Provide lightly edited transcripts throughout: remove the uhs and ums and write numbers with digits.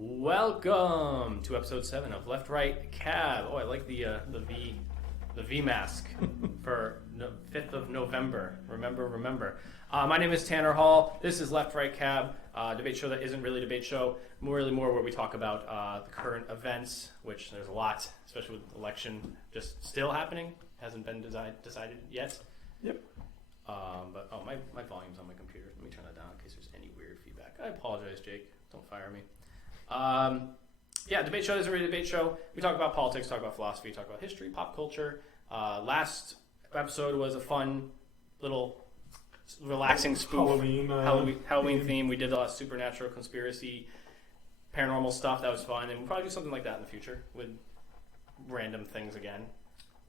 Welcome to episode 7 of Left Right Cab. Oh, I like the V mask for 5th of November. Remember. My name is Tanner Hall. This is Left Right Cab, debate show that isn't really a debate show, more where we talk about the current events, which there's a lot, especially with the election just still happening. Hasn't been decided yet. Yep. My volume's on my computer. Let me turn that down in case there's any weird feedback. I apologize, Jake. Don't fire me. Debate show isn't really a debate show. We talk about politics, talk about philosophy, talk about history, pop culture. Last episode was a fun little relaxing spoof Halloween theme. We did a lot of supernatural, conspiracy, paranormal stuff. That was fun, and we'll probably do something like that in the future with random things again.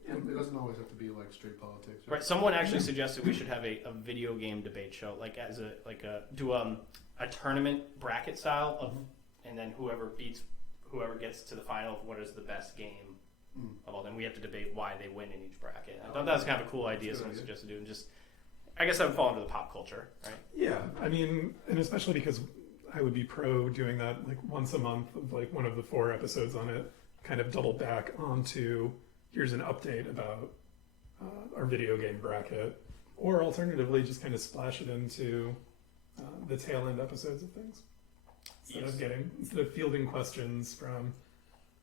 Yeah, it doesn't always have to be like straight politics. Right. Someone actually suggested we should have a video game debate show, do a tournament bracket style of, and then whoever gets to the final of what is the best game of all. Then we have to debate why they win in each bracket. I thought that was kind of a cool idea. Someone suggested to do, and just I guess that would fall into the pop culture, right? Yeah, I mean, and especially because I would be pro doing that like once a month of like one of the 4 episodes on it, kind of double back onto here's an update about our video game bracket, or alternatively just kind of splash it into the tail end episodes of things instead of fielding questions from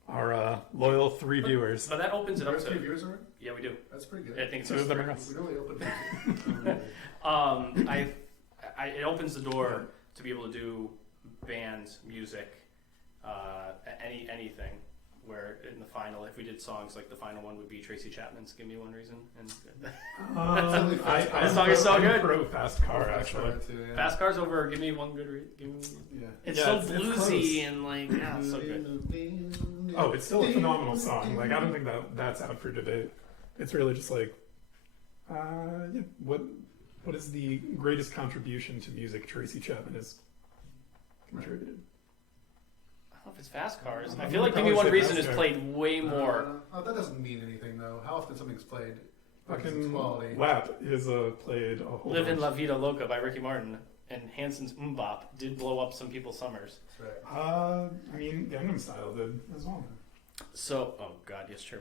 our loyal 3 viewers. But that opens it up to 3 viewers already? Yeah, we do. That's pretty good. I think so. We really opened it opens the door to be able to do bands, music, anything. Where in the final, if we did songs, like the final one would be Tracy Chapman's "Give Me One Reason," and that song is so good. Pro Fast Car actually. Fast Car's over. Give me one good reason. Yeah. It's so bluesy and like it's so good. Oh, it's still a phenomenal song. Like I don't think that's out for debate. It's really just like, what is the greatest contribution to music Tracy Chapman has contributed? I don't know if it's Fast Cars. I feel like "Give Me One Reason" is played way more. That doesn't mean anything though. How often something's played? Fucking WAP is played a whole "Livin' La Vida Loca" by Ricky Martin and Hanson's "Mbop" did blow up some people's summers. That's right. I mean, Gangnam Style did as well. So, oh god, yes, true.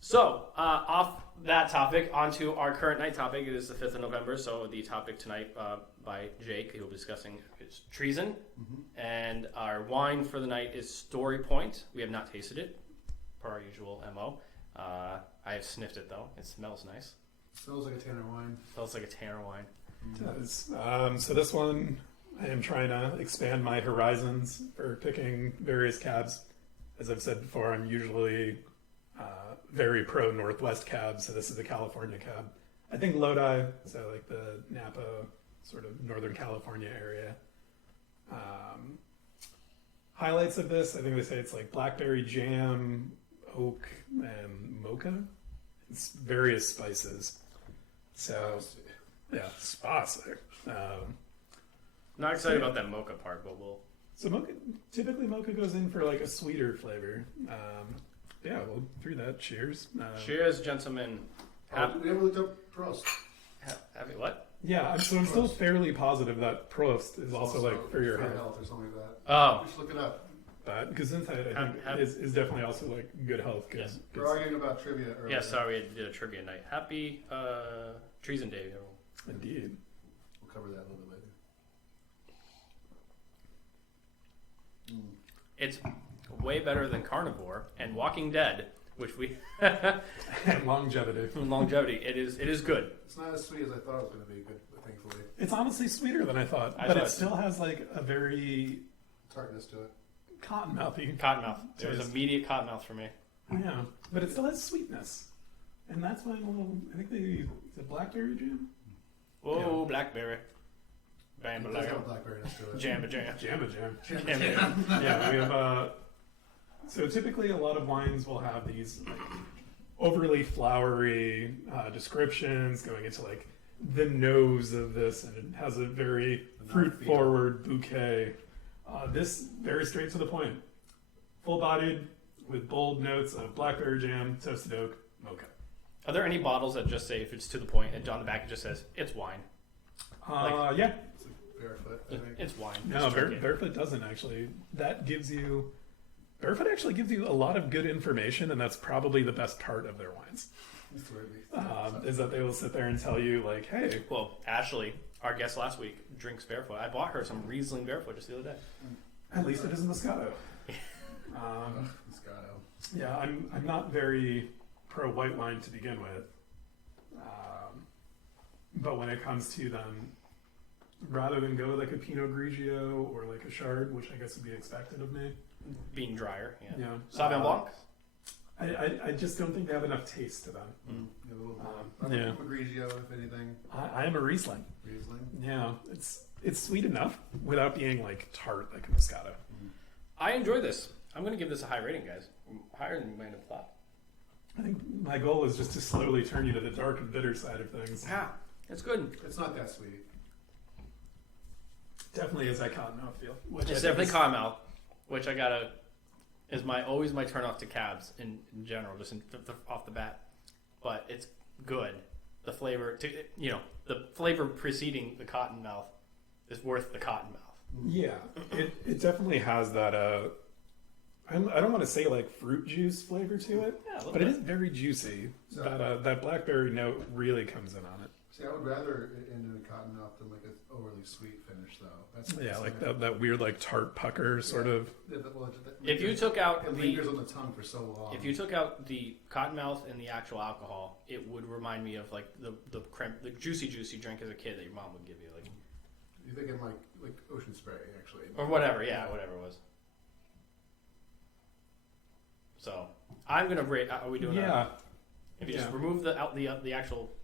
So, off that topic, onto our current night topic. It is the 5th of November, so the topic tonight by Jake, he'll be discussing, is Treason. And our wine for the night is Storypoint. We have not tasted it, per our usual MO. I have sniffed it, though. It smells nice. Smells like a Tanner wine. Smells like a Tanner wine. It does. So this one, I am trying to expand my horizons for picking various cabs. As I've said before, I'm usually very pro Northwest cab, so this is a California cab. I think Lodi, so like the Napa, sort of Northern California area. Highlights of this, I think they say it's like blackberry jam, oak, and mocha. It's various spices. So, yeah, spicy. Not excited about that mocha part, but we'll... So typically mocha goes in for like a sweeter flavor. Well, through that, cheers. Cheers, gentlemen. We haven't looked up Prost. Have you what? Yeah, I'm still fairly positive that Prost is also like for your health or something like that. Oh. We should look it up. But Gesundheit, I think, is definitely also like good health. Yes. We're arguing about trivia earlier. Yeah, sorry, we did a trivia night. Happy Treason Day, everyone. Indeed. We'll cover that a little bit later. It's way better than Carnivore and Walking Dead, which we and longevity. It is good. It's not as sweet as I thought it was going to be. Good, thankfully. It's honestly sweeter than I thought, but it still has like a very tartness to it. Cottonmouth. There was immediate cottonmouth for me. Yeah, but it still has sweetness, and that's why I'm a little. I think is it blackberry jam? Whoa, blackberry. Bam, blackberry next to it. Jamba jam. Jamba jam. Yeah, we have. So typically, a lot of wines will have these like overly flowery descriptions going into like the nose of this, and it has a very fruit-forward bouquet. This very straight to the point, full-bodied with bold notes of blackberry jam, toasted oak, mocha. Are there any bottles that just say if it's to the point, and on the back it just says it's wine? Yeah. Barefoot. It's wine. No, Just drink it. Barefoot doesn't actually. Barefoot actually gives you a lot of good information, and that's probably the best part of their wines. That's the way we- Is that they will sit there and tell you, like, hey, Well, Ashley, our guest last week, drinks Barefoot. I bought her some Riesling Barefoot just the other day. at least it is Moscato. Moscato. Yeah, I'm not very pro white wine to begin with, but when it comes to them, rather than go with like a Pinot Grigio or like a Chard, which I guess would be expected of me, Being drier, yeah. yeah, Sauvignon Blanc? I just don't think they have enough taste to them. Yeah, a little yeah. I'm a Grigio, if anything. I am a Riesling. Riesling. Yeah, it's sweet enough without being like tart like a Moscato. I enjoy this. I'm going to give this a high rating, guys. Higher than you might have thought. I think my goal is just to slowly turn you to the dark and bitter side of things. Yeah, it's good. It's not that sweet. Definitely is that cottonmouth feel. Which I It's think definitely is- Cottonmouth, which I gotta is always my turn off to cabs in general, just off the bat. But it's good. The flavor, the flavor preceding the Cottonmouth is worth the Cottonmouth. Yeah, it definitely has that. I don't want to say like fruit juice flavor to it, Yeah, a little but it bit. is very juicy. So- That blackberry note really comes in on it. See, I would rather it end in a cottonmouth than like an overly sweet finish, though. That's Yeah, that's like not- that weird like tart pucker sort Yeah. of. Yeah, well, If you took out it the lingers on the tongue for so long. if you took out the Cottonmouth and the actual alcohol, it would remind me of like the juicy drink as a kid that your mom would give you, like You're thinking like ocean spray, actually. or whatever. Yeah, whatever it was. So I'm gonna rate. Are we doing that? Yeah, If you just Yeah. remove the actual,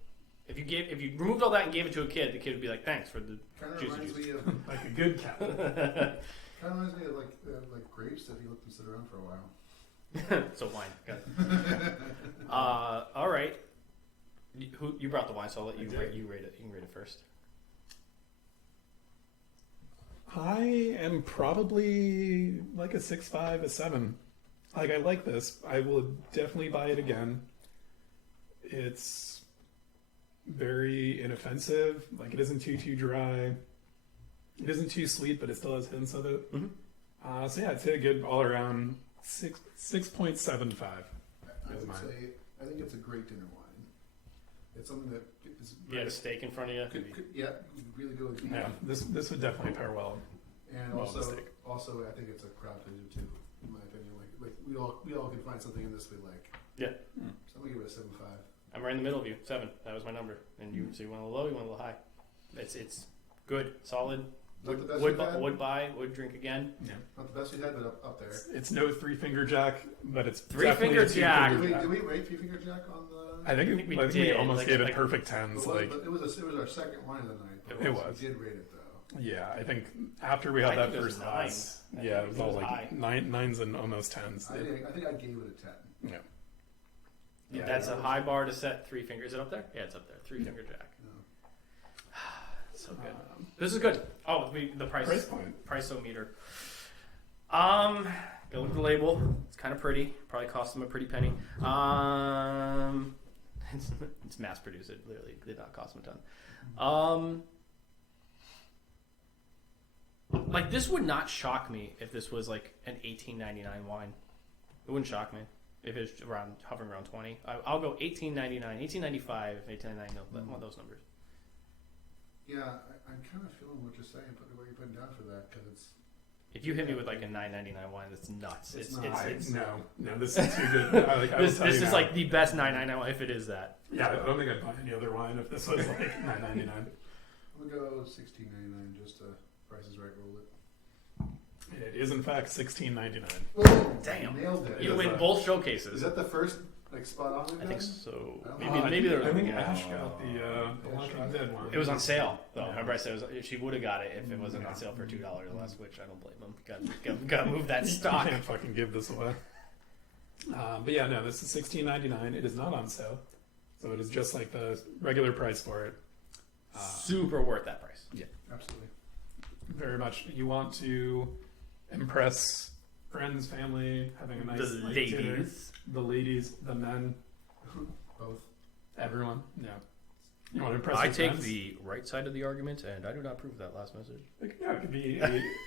if you removed all that and gave it to a kid, the kid would be like, "Thanks for the Kind of juicy reminds juice." me of like a good cat. kind of reminds me of like grapes if you let them sit around for a while. So wine. Got it. All right. You brought the wine, so I'll let you I did. rate. You rate it. You can rate it first. I am probably like a 6.5, a 7. Like I like this. I will definitely buy it again. It's very inoffensive. Like it isn't too dry. It isn't too sweet, but it still has hints of it. Mhm. So yeah, I'd say a good all around 6.75. I would mine. say I think it's a great dinner wine. It's something that is You had a steak in front of you. yeah, really good. Yeah, this would definitely pair well. And Well, also, mistake. I think it's a crowd pleaser too, in my opinion. Like we all can find something in this we like. Yeah. So I'm gonna give it a 7.5. I'm right in the middle of you. 7. That was my number. And you, so you went a little low. You went a little high. It's good, solid. Not the best Would we've had. would buy. Would drink again. Yeah, Not the best we had, but up there. it's no 3-finger jack, but it's Three definitely finger a jack. two-finger Did we rate 3-finger jack on the? I think, I think we I think did, we almost like- gave it like- perfect tens. Like It was our second wine of the night. It was. We did rate it though. yeah, I think after we had I that think it was first 9. glass, I yeah, think it was it all was like high. nines and almost tens. I think I gave it a 10. Yeah. Yeah, that's a high bar to set. 3 fingers. Is it up there? Yeah, it's up there. 3-finger jack. No. So good. This is good. Oh, the price. Price point. Price-o-meter. Go look at the label. It's kind of pretty. Probably cost them a pretty penny. It's mass produced. It literally did not cost them a ton. Like this would not shock me if this was like an $18.99 wine. It wouldn't shock me if it's hovering around 20. I'll go $18.99, $18.95, $18.99. One of those numbers. Yeah, I'm kind of feeling what you're saying, what you're putting down for that, because it's. If you hit me with like a $9.99 wine, that's nuts. It's It's not. No, this is too good. I will this tell you is now. like the best $9.99 wine if it is that. Yeah, I don't think I'd buy any other wine if this was like $9.99. I'm gonna go $16.99 just to Price is Right roll it. It is in fact $16.99. Oh, Damn. nailed it. You is win that? both Is showcases. that the first spot on I it? think so. Oh, Maybe there was. I think yeah. Ash got the Walking Dead one. It was on sale though. Yeah. Remember I said she would have got it if it wasn't on sale for $2 less, which I don't blame them. Got to move that You stock. can't fucking give this away. But yeah, no, this is $16.99. It is not on sale, so it is just like the regular price for it. Super worth that price. Yeah, Absolutely. very much. You want to impress friends, family, having a nice The like, dinner. ladies. The ladies, the men, Both. everyone. Yeah, You want to impress I your take friends? the right side of the argument, and I do not approve that last message. Yeah, it could be.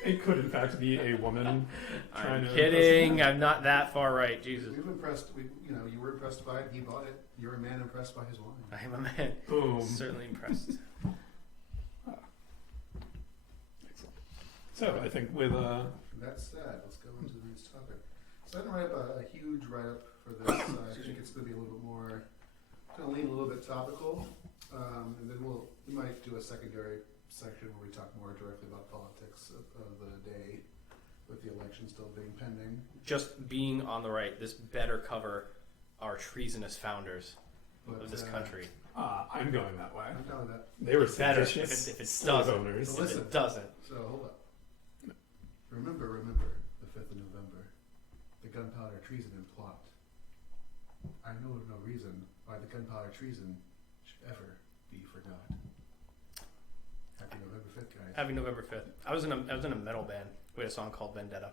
It could in fact be a woman trying I'm to. kidding. impress a man. I'm not that far right. Jesus. We've impressed. You were impressed by it. He bought it. You're a man impressed by his wine. I am a man. Boom. Certainly impressed. Excellent. So I think with That said, let's go into this topic. So I didn't write up a huge write-up for this. I think it's going to be a little bit more, going to lean a little bit topical, and then we might do a secondary section where we talk more directly about politics of the day, with the election still being pending. Just being on the right, this better cover our treasonous founders But, of this country. I'm going that way. I'm down with that. They were Better if seditious it slave doesn't. owners. So If listen. it doesn't. So hold up. Remember the 5th of November, the gunpowder treason and plot. I know of no reason why the gunpowder treason should ever be forgot. Happy November 5th, guys. Happy November 5th. I was in a metal band. We had a song called Vendetta,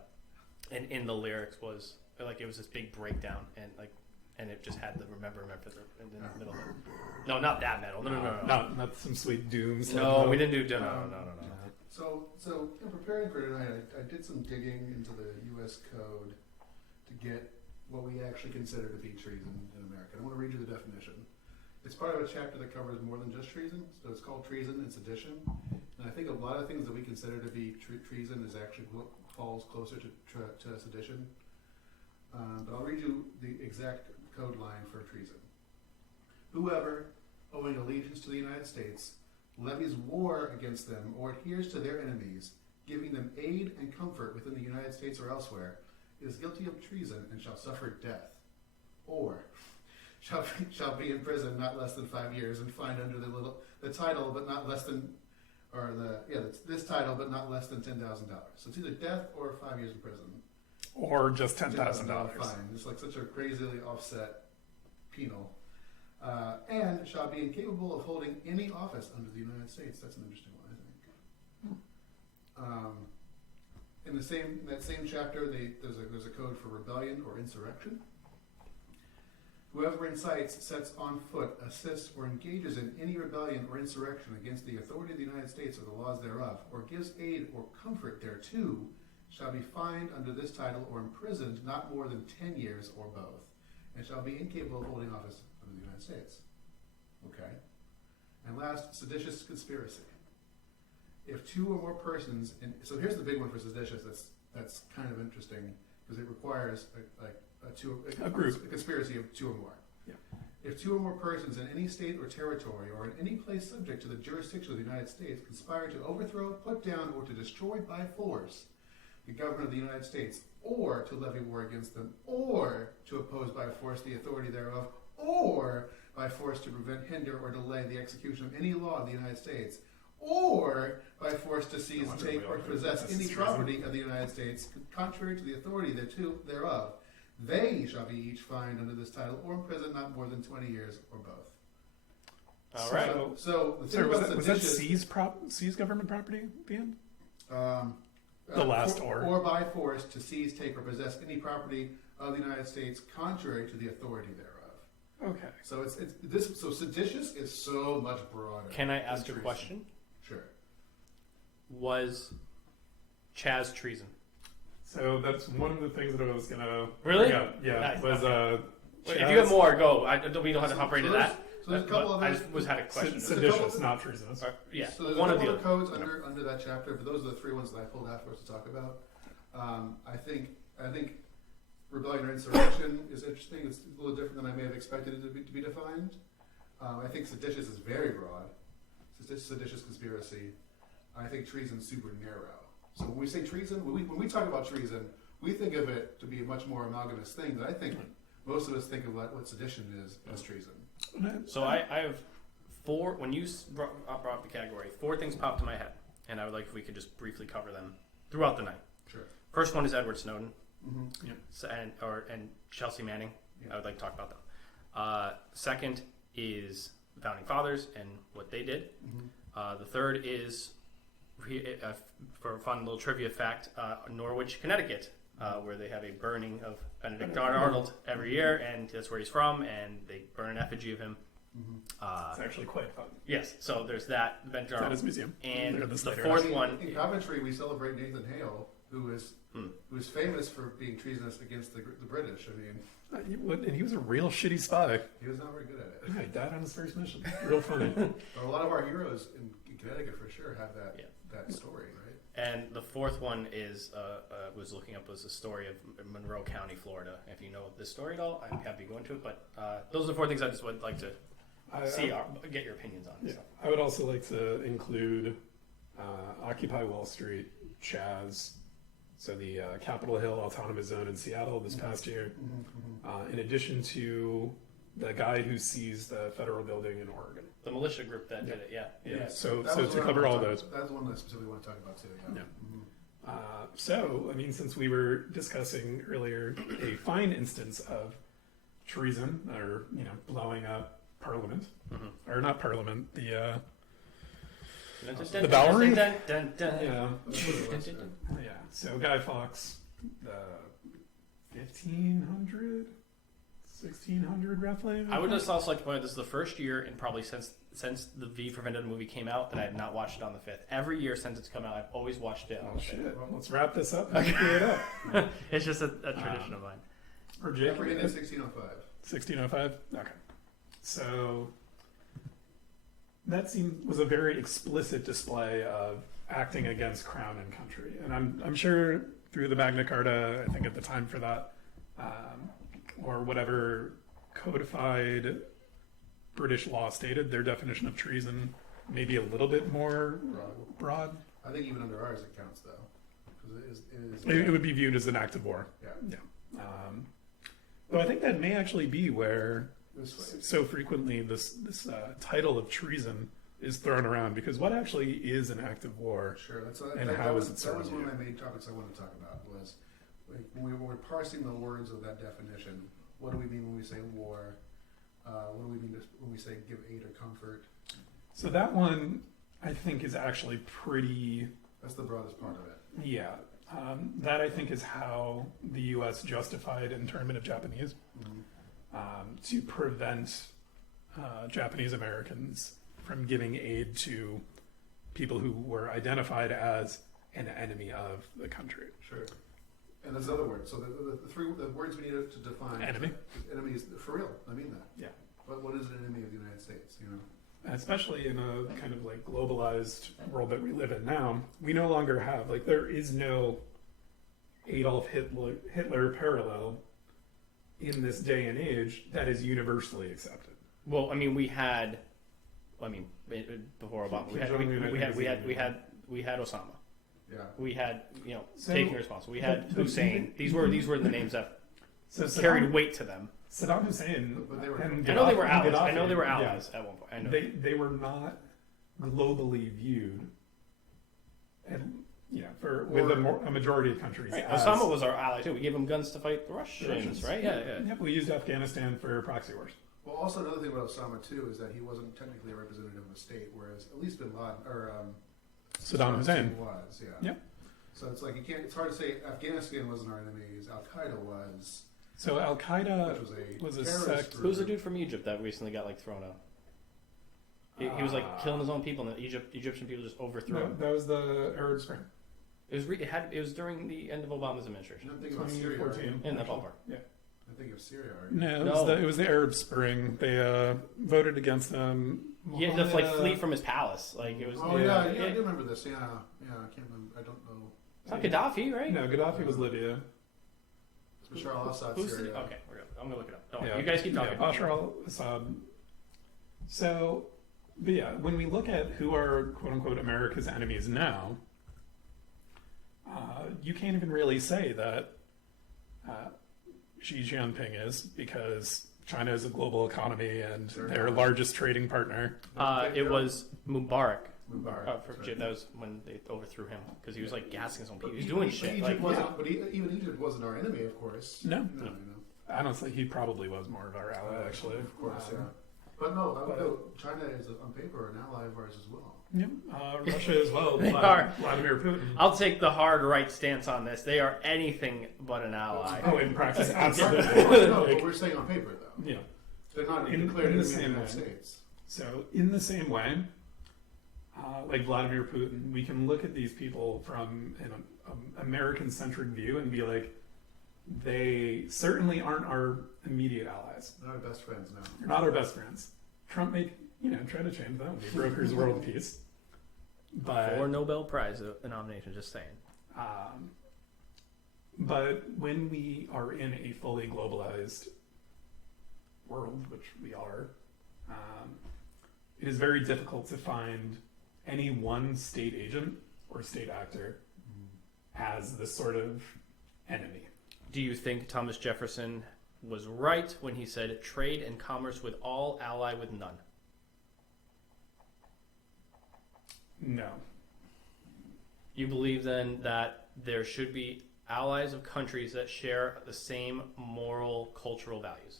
and in the lyrics was like it was this big breakdown, and it just had the remember in the middle of it. No, not that metal. No. Not some sweet doom. No, we didn't do no. So in preparing for tonight, I did some digging into the U.S. Code to get what we actually consider to be treason in America. I want to read you the definition. It's part of a chapter that covers more than just treason, so it's called treason and sedition. And I think a lot of things that we consider to be treason is actually what falls closer to sedition. But I'll read you the exact code line for treason. Whoever, owing allegiance to the United States, levies war against them or adheres to their enemies, giving them aid and comfort within the United States or elsewhere, is guilty of treason and shall suffer death, or shall be in prison not less than 5 years and fined under the title, but not less than, this title, but not less than $10,000. So it's either death or 5 years in prison. Or just $10,000. Fine. It's like such a crazily offset penal. And shall be incapable of holding any office under the United States. That's an interesting one, I think. In that same chapter, there's a code for rebellion or insurrection. Whoever incites, sets on foot, assists, or engages in any rebellion or insurrection against the authority of the United States or the laws thereof, or gives aid or comfort thereto, shall be fined under this title or imprisoned not more than 10 years or both, and shall be incapable of holding office under the United States. Okay. And last, seditious conspiracy. If two or more persons, so here's the big one for seditious. That's kind of interesting because it requires a conspiracy of two or more. Yeah. If two or more persons in any state or territory or in any place subject to the jurisdiction of the United States conspire to overthrow, put down, or to destroy by force the government of the United States, or to levy war against them, or to oppose by force the authority thereof, or by force to prevent, hinder, or delay the execution of any law of the United States, or by force to seize, take, or possess any property of the United States, contrary to the authority thereof, they shall be each fined under this title or imprisoned not more than 20 years or both. All right. So the thing about was that seize government property at the end? The last or by force to seize, take, or possess any property of the United States contrary to the authority thereof. Okay. So so seditious is so much broader. Can I ask a treason. question? Sure. Was Chaz treason? So that's one of the things that I was gonna. Really? Yeah. Nice. Was Wait, if you have more, go. We don't have to hop right into there's- that. So there's a couple But of I just had a question. seditious, not treasonous. Yeah, So there's one a of the couple other. of codes under that chapter, but those are the three ones that I pulled out for us to talk about. I think rebellion or insurrection is interesting. It's a little different than I may have expected it to be defined. I think seditious is very broad. Seditious conspiracy. I think treason is super narrow. So when we say treason, when we talk about treason, we think of it to be a much more amalgamous thing. But I think most of us think of what sedition is as treason. So I have four. When you brought up the category, four things popped to my head, and I would like if we could just briefly cover them throughout the night. Sure. First one is Edward Snowden, Mm-hmm. and Chelsea Manning. Yeah. I would like to talk about them. Second is the founding fathers and what they did. Mm-hmm. The third is for a fun little trivia fact, Norwich, Connecticut, where they have a burning of Benedict Arnold every year, and that's where he's from, and they burn an effigy of him It's actually quite fun. Yes, so there's that event That is museum. and They're the Slater fourth House. one. In Coventry, we celebrate Nathan Hale, who is famous for being treasonous against the British. I mean, And he was a real shitty spy. he was not very good at it. Yeah, he died on his first mission. Real funny. But a lot of our heroes in Connecticut, for sure, have that story, right? And the fourth one is was looking up was the story of Monroe County, Florida. If you know this story at all, I'm happy to go into it. But those are the four things I just would like to get your opinions on. Yeah, So. I would also like to include Occupy Wall Street, Chaz, so the Capitol Hill Autonomous Zone in Seattle this past year, in addition to the guy who seized the federal building in Oregon. The militia group that did it, yeah. So That to was what I cover wanna all talk- those. That's the one I specifically want to talk about too. Yeah. Yeah. So, I mean, since we were discussing earlier a fine instance of treason, or, blowing up Parliament, or not Parliament, the Bowery? Dun, dun, dun. yeah. That's what it was, yeah. Yeah, so Guy Fawkes, 1500, 1600 roughly. I would just also like to point out this is the first year, and probably since the V for Vendetta movie came out, that I have not watched it on the 5th. Every year since it's come out, I've always watched it on Oh the shit! Well, let's wrap this up and clear it up. 5th. It's just a tradition of mine. Or Yeah, Jake, we're in 1605. 1605. Okay, so that was a very explicit display of acting against crown and country, and I'm sure through the Magna Carta, I think at the time for that, or whatever codified British law stated, their definition of treason maybe a little bit more broad. I think even under ours it counts though, because It would be viewed as an act of war. Yeah. Though I think that may actually be where This way. so frequently this title of treason is thrown around, because what actually is an act of war? Sure. And that how was, is it that was served one of you? my main topics I wanted to talk about was like, when we were parsing the words of that definition. What do we mean when we say war? What do we mean when we say give aid or comfort? So that one, I think, is actually pretty. That's the broadest part of it. Yeah, that I think is how the U.S. justified internment of Japanese, to prevent Japanese Americans from giving aid to people who were identified as an enemy of the country. Sure. And there's other words. So the words we need to define. Enemy. Enemy is for real. I mean that. Yeah. But what is an enemy of the United States? You know. Especially in a kind of like globalized world that we live in now, we no longer have, like, there is no Adolf Hitler parallel in this day and age that is universally accepted. Well, I mean, before Obama, we had Osama. Yeah. We had, So- taking responsibility. We had but Hussein. These were the names that So carried weight to them. Saddam Hussein, But they were- and I know they were Gaddafi- allies. I Gaddafi, know they were yeah. allies at one point. I know. They were not globally viewed, and with a majority of countries. Right. as- Osama was our ally too. We gave him guns to fight the Russians, right? Yeah. Yep, we used Afghanistan for proxy wars. Well, also another thing about Osama too is that he wasn't technically a representative of a state, whereas at least Bin Laden or Saddam Hussein. was. Yeah. Yep. So it's like you can't. It's hard to say Afghanistan wasn't our enemies. Al Qaeda was, So Al Qaeda which was a a terrorist sect. group. Who's the dude from Egypt that recently got thrown out? He was like killing his own people, and the Egyptian people just overthrew No, him. that was the Arab Spring. It was during the end of Obama's administration. I'm thinking about Syria. Right? 2014. In that actually. ballpark. Yeah. I think of Syria. Right? No, No. it was the Arab Spring. They voted against them. He had to flee from his palace. Like it was. Oh Yeah. yeah, I do remember this. Yeah, I can't remember. I don't know. It's not Gaddafi, right? No, Gaddafi was Libya. It's Bashar al-Assad. Who's Syria. okay, I'm gonna look it up. Don't worry. You guys keep talking. Bashar al-Assad. So, but yeah, when we look at who are quote unquote America's enemies now, you can't even really say that Xi Jinping is, because China is a global economy and their largest trading partner. It was Mubarak. Mubarak. That was when they overthrew him because he was like gassing his own people. But He was doing but shit. Egypt Like, wasn't, but even Egypt wasn't our enemy, of course. No. No. Honestly, he probably was more of our ally, actually. Of course, yeah. But no, I would go. China is on paper an ally of ours as well. Yep. Russia as well. They are. Vladimir Putin. I'll take the hard right stance on this. They are anything but an ally. Oh, in practice, No, absolutely. no, but we're saying on paper though. Yeah. They're not In declared the enemy of the same United way. States. So in the same way, like Vladimir Putin, we can look at these people from an American-centric view and be like, they certainly aren't our immediate allies. They're not our best friends now. They're not our best friends. Trump may, try to change that. He brokers world peace. But Or Nobel Prize nomination, just saying. But when we are in a fully globalized world, which we are, it is very difficult to find any one state agent or state actor as this sort of enemy. Do you think Thomas Jefferson was right when he said trade and commerce with all, ally with none? No. You believe then that there should be allies of countries that share the same moral, cultural values?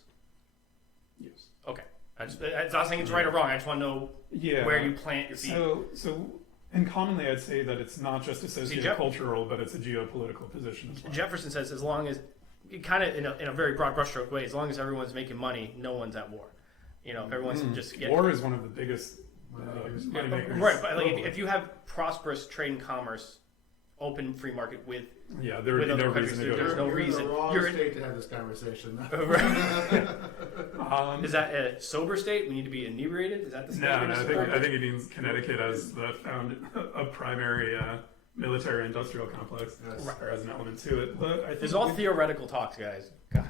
Yes. Okay. I'm not saying it's right or wrong. I just want to know where you plant your feet. So, and commonly I'd say that it's not just a sociocultural, but it's a geopolitical position as well. Jefferson says as long as, kind of in a very broad brushstroke way, as long as everyone's making money, no one's at war. If everyone's just getting... War is one of the biggest money makers. Right, but like if you have prosperous trade and commerce, open free market with... Yeah, there would be no reason to go There's there. no reason. You're in the wrong You're state to have this conversation. Is that a sober state? We need to be inebriated? Is that the state? No, I think it means Connecticut as the a primary military-industrial complex, Yes. or as an element to it. But I think There's all theoretical talks, guys. God.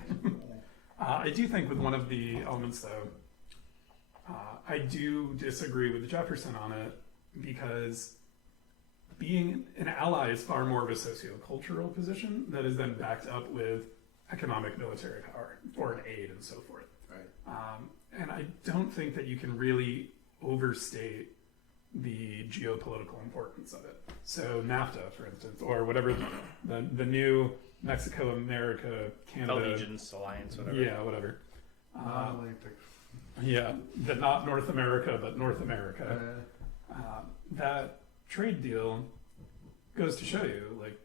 I do think with one of the elements, though, I do disagree with Jefferson on it because being an ally is far more of a sociocultural position that is then backed up with economic military power, foreign aid, and so forth. Right. And I don't think that you can really overstate the geopolitical importance of it. So NAFTA, for instance, or whatever the new Mexico, America, Canada, Allegiance, alliance, whatever. yeah, whatever. Non-Atlantic. Yeah, the not North America, but North America. That trade deal goes to show you, like,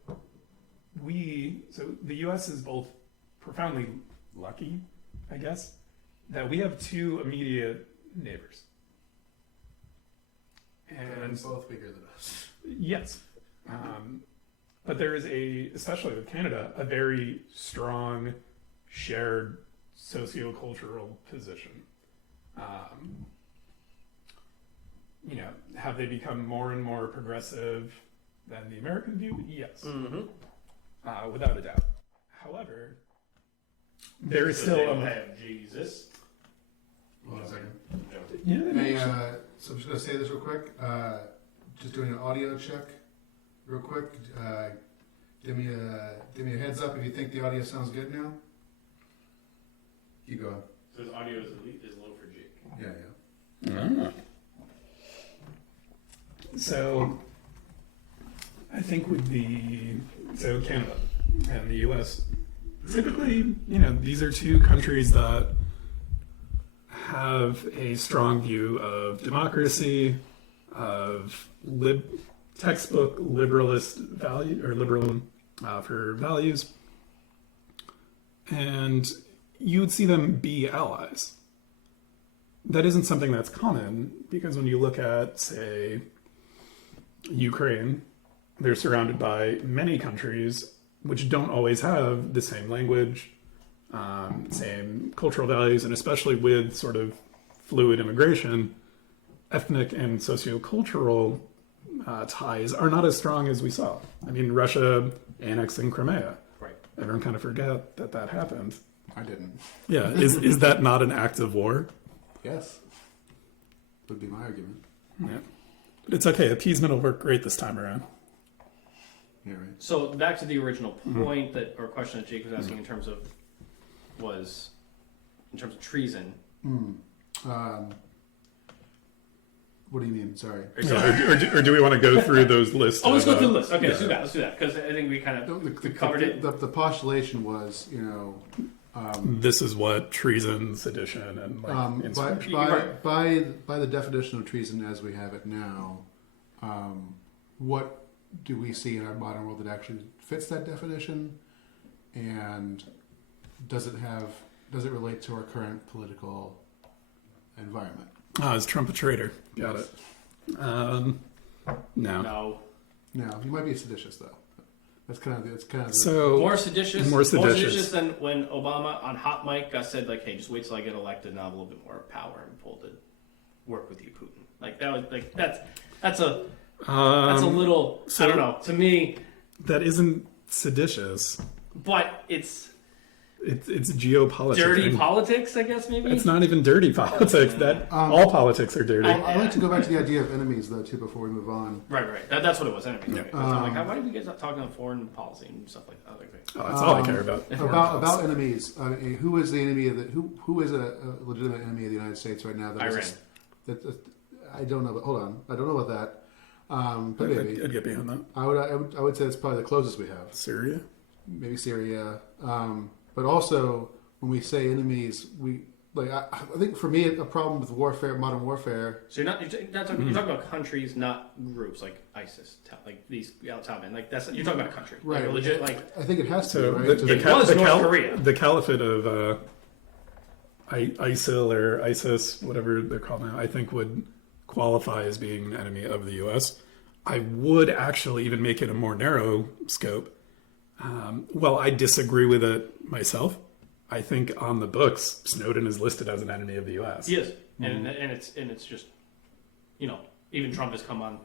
so the U.S. is both profoundly lucky, I guess, that we have two immediate neighbors. And both bigger than us. Yes. But there is especially with Canada, a very strong shared sociocultural position. Have they become more and more progressive than the American view? Yes. Mm-hmm. Without a doubt. However, there is still have Jesus. Hold on a second. yeah, Hey, so I'm just going to say this real quick. Just doing an audio check real quick. Give me a heads up if you think the audio sounds good now. Keep going. So his audio is low for Jake. Yeah. So I think with Canada and the U.S., typically, these are two countries that have a strong view of democracy, of textbook liberalist value or liberalism for values, and you would see them be allies. That isn't something that's common because when you look at, say, Ukraine, they're surrounded by many countries which don't always have the same language, same cultural values, and especially with sort of fluid immigration, ethnic and sociocultural ties are not as strong as we saw. I mean, Russia annexing Crimea. Right. Everyone kind of forget that happened. I didn't. Yeah, is that not an act of war? Yes. Would be my argument. Yeah. But it's okay. Appeasement will work great this time around. Yeah, right. So back to the original point or question that Jake was asking in terms of treason. What do you mean? Sorry. Or do we want to go through those lists? Let's go through the list. Okay, let's do that. Because I think we kind of covered it. The postulation was, this is what treason, sedition, and insurrection. by the definition of treason as we have it now, what do we see in our modern world that actually fits that definition, and does it relate to our current political environment. Oh, is Trump a traitor? Got it. No. No. No, he might be seditious though. That's kind of So More seditious. More seditious. Than when Obama on Hot Mic said like, "Hey, just wait till I get elected and I'll have a little bit more power and pull to work with you, Putin." Like that was like that's a little so- I don't know to me, that isn't seditious. but it's It's geopolitics. dirty and politics, I guess maybe. It's not even dirty politics. That all politics are dirty. I'd like to go back to the idea of enemies though too before we move on. Right. That's what it was. Enemies. Yeah. Right? I'm like, why do we guys not talking about foreign policy and stuff like that? Oh, that's all I care about. About enemies. Who is the enemy of the who is a legitimate enemy of the United States right now? Iran. I don't know. But hold on, I don't know about that. But maybe I'd get behind that. I would say it's probably the closest we have. Syria. Maybe Syria. But also when we say enemies, we like I think for me a problem with warfare, modern warfare. So you're talking about countries, not groups like ISIS, like these Taliban. Like you're talking about a country, Right. Like, legit. Like I think it has to So be, right? the caliphate of ISIL or ISIS, whatever they're called now, I think would qualify as being an enemy of the U.S. I would actually even make it a more narrow scope. Well, I disagree with it myself. I think on the books, Snowden is listed as an enemy of the U.S. he is, and it's just, even Trump has come on,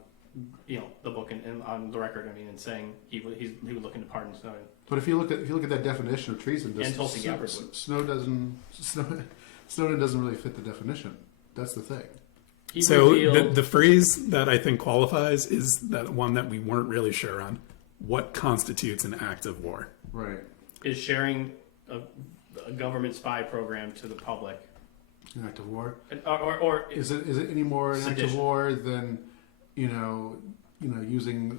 the book and on the record. I mean, and saying he would look into pardon Snowden. But if you look at that definition of treason, And Tulsi Gabbard would. Snowden doesn't really fit the definition. That's the thing. He So revealed, the phrase that I think qualifies is that one that we weren't really sure on. What constitutes an act of war? Right. is sharing a government spy program to the public, An act of war. or Is it any more an act of Sedition. war than using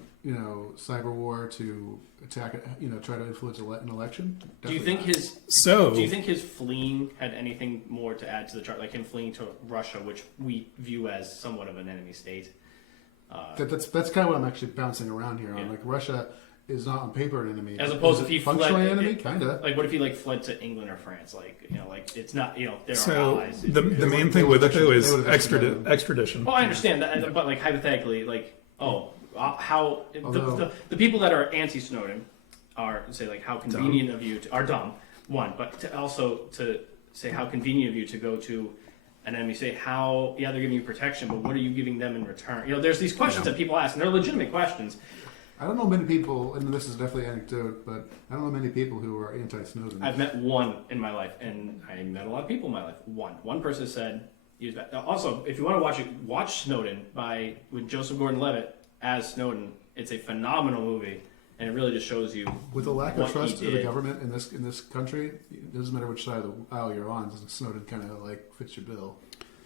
cyber war to attack try to influence an election? do you Definitely think not. do you think his fleeing had anything more to add to the chart, like him fleeing to Russia, which we view as somewhat of an enemy state? That's kind of what I'm actually bouncing around here on. Yeah. Like Russia is not on paper an enemy. As opposed Is if it he fled- functionally an enemy, kind of. Like, what if he fled to England or France? Like it's not they're our So allies. the They main would- thing they with would it though actually- is they would actually done it. extradition. Well, I understand that, but like hypothetically, like how Although- the people that are anti-Snowden are say like how convenient of you are dumb, one, but to say how convenient of you to go to an enemy state, how they're giving you protection, but what are you giving them in return? There's these questions that people ask, and they're legitimate questions. I don't know many people, and this is definitely anecdote, but I don't know many people who are anti-Snowden. I've met one in my life, and I met a lot of people in my life. One person said he was bad. Also, if you want to watch it, watch Snowden with Joseph Gordon-Levitt as Snowden. It's a phenomenal movie, and it really just shows you With the lack what of trust he of the did. government in this country, it doesn't matter which side of the aisle you're on. Snowden kind of fits your bill.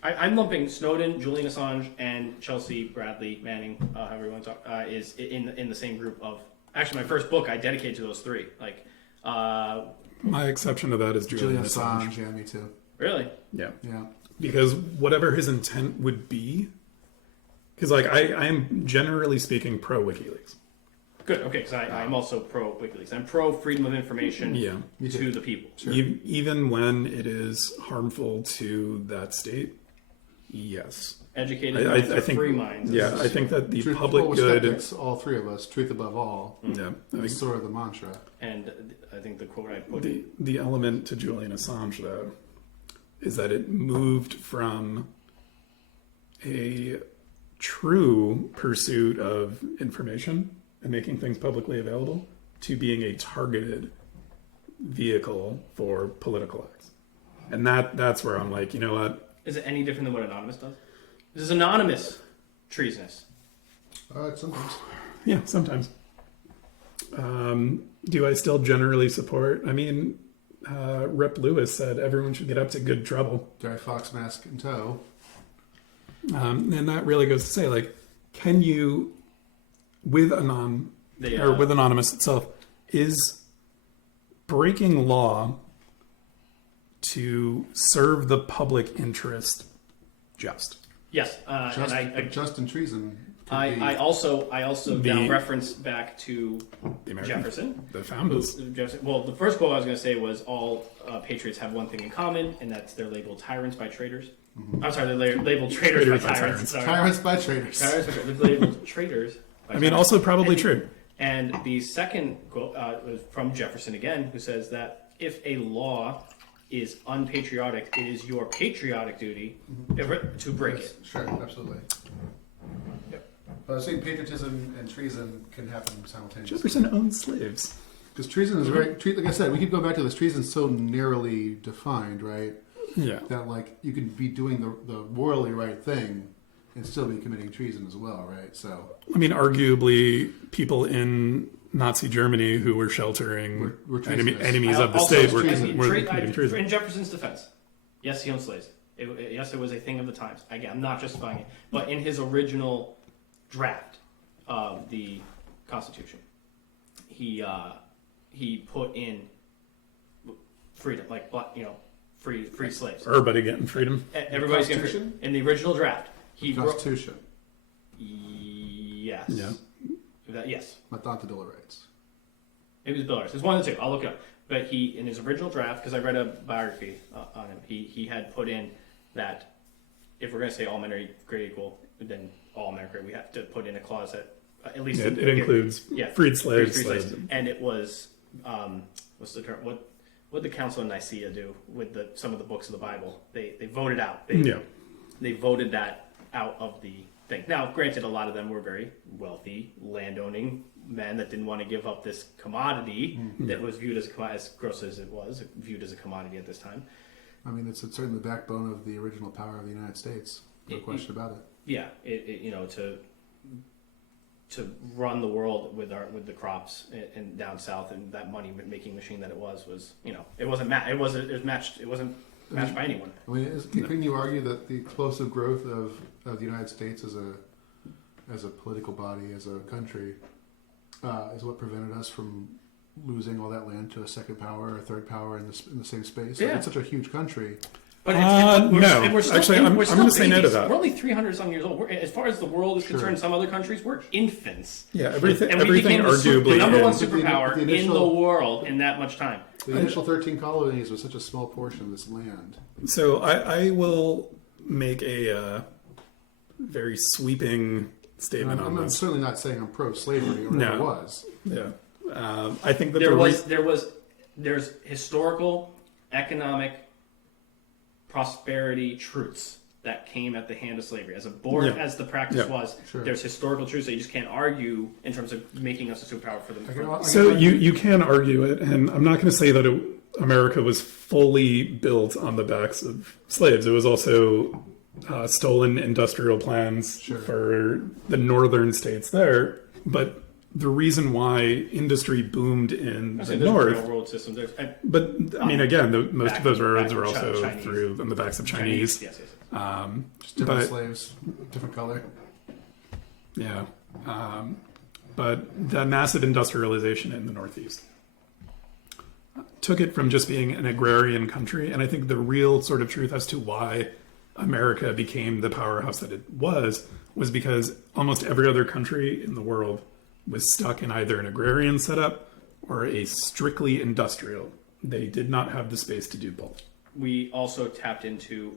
I'm lumping Snowden, Julian Assange, and Chelsea Bradley Manning, however you want to talk, is in the same group of. Actually, my first book I dedicated to those three. My exception to that is Julian Julian Assange. Assange, yeah, me too. Really, Yeah. Yeah. Because whatever his intent would be, because I am generally speaking pro WikiLeaks. good. Okay, because I'm also pro WikiLeaks. I'm pro freedom of information Yeah. to the people. Even when it is harmful to that state, yes. Educated I minds are think free minds. Yeah, I think that the Truth, public well, we're good. skeptics, all three of us, truth above all, Yeah, I think is sort of the mantra. And I think the quote I put. the element to Julian Assange though is that it moved from a true pursuit of information and making things publicly available to being a targeted vehicle for political acts. And that's where I'm like, you know what? Is it any different than what Anonymous does? This is Anonymous treasonous. Sometimes. Yeah, sometimes. Do I still generally support? I mean, Rep Lewis said everyone should get up to good trouble. Dry fox mask in tow. And that really goes to say, like, can you, with with Anonymous itself, is breaking law to serve the public interest just? Yes, Just, and I just in treason. could be- I also The- now reference back to The American, Jefferson. the founders. Well, the first quote I was going to say was all patriots have one thing in common, and that's they're labeled tyrants by traitors. I'm sorry, they're labeled traitors by Traitors by tyrants. tyrants. Sorry. Tyrants by traitors. Tyrants are labeled traitors. By I mean, tyrants. also probably And the- true. And the second quote was from Jefferson again, who says that if a law is unpatriotic, it is your patriotic duty to break it. Sure, absolutely. Yep. But I was saying patriotism and treason can happen simultaneously. Jefferson owned slaves. Because treason is very, like I said, we keep going back to this. Treason is so narrowly defined, right? Yeah. That like you could be doing the morally right thing and still be committing treason as well, right? So I mean, arguably, people in Nazi Germany who were sheltering Were treasonous. enemies of the Also, state were, treason. were committing treason. In Jefferson's defense, yes, he owned slaves. Yes, it was a thing of the times. Again, I'm not justifying it, but in his original draft of the Constitution, he put in freedom, like free slaves. Everybody getting freedom. Everybody's getting free. Constitution? In the original draft. He wrote, Constitution, yes, Yeah. yes. not the Bill of Rights. It was Bill of Rights. It's one of the two. I'll look it up. But he, in his original draft, because I read a biography on him, he had put in that if we're going to say all men are created equal, then all men are created. We have to put in a clause that at least Yeah, it includes freed slaves. And it was what's the term? What did the Council of Nicaea do with some of the books of the Bible? They voted out. They voted that out of the thing. Now, granted, a lot of them were very wealthy, landowning men that didn't want to give up this commodity that was viewed as gross as it was, viewed as a commodity at this time. I mean, it's certainly the backbone of the original power of the United States. No question about it. Yeah, to run the world with the crops and down south, and that money making machine that it was it wasn't matched by anyone. I mean, can you argue that the explosive growth of the United States as a political body, as a country, is what prevented us from losing all that land to a second power or a third power in the same space? Yeah. Like, it's such a huge country. But no. we're still, Actually, I'm going to say no to babies. that. We're only 300 some years old. As far as the world is concerned, some other countries, we're infants. Yeah, everything And we became arguably the number one is- superpower the in the initial- world in that much time. The initial 13 colonies was such a small portion of this land. So I will make a very sweeping statement on I'm this. certainly not saying I'm pro-slavery or No. never was. Yeah, I think that there's historical, economic, prosperity truths that came at the hand of slavery. As abhorrent as the practice was, Sure. there's historical truths that you just can't argue in terms of making us a superpower for them. So you can argue it, and I'm not going to say that America was fully built on the backs of slaves. It was also stolen industrial plans for the northern states there. But the reason why industry boomed in the north, railroad system. but I mean, again, most of those railroads were back also Chinese. through on the backs of Chinese. Yes. Just different but- slaves, different color. Yeah. But the massive industrialization in the Northeast took it from just being an agrarian country. And I think the real sort of truth as to why America became the powerhouse that it was because almost every other country in the world was stuck in either an agrarian setup or a strictly industrial. They did not have the space to do both. We also tapped into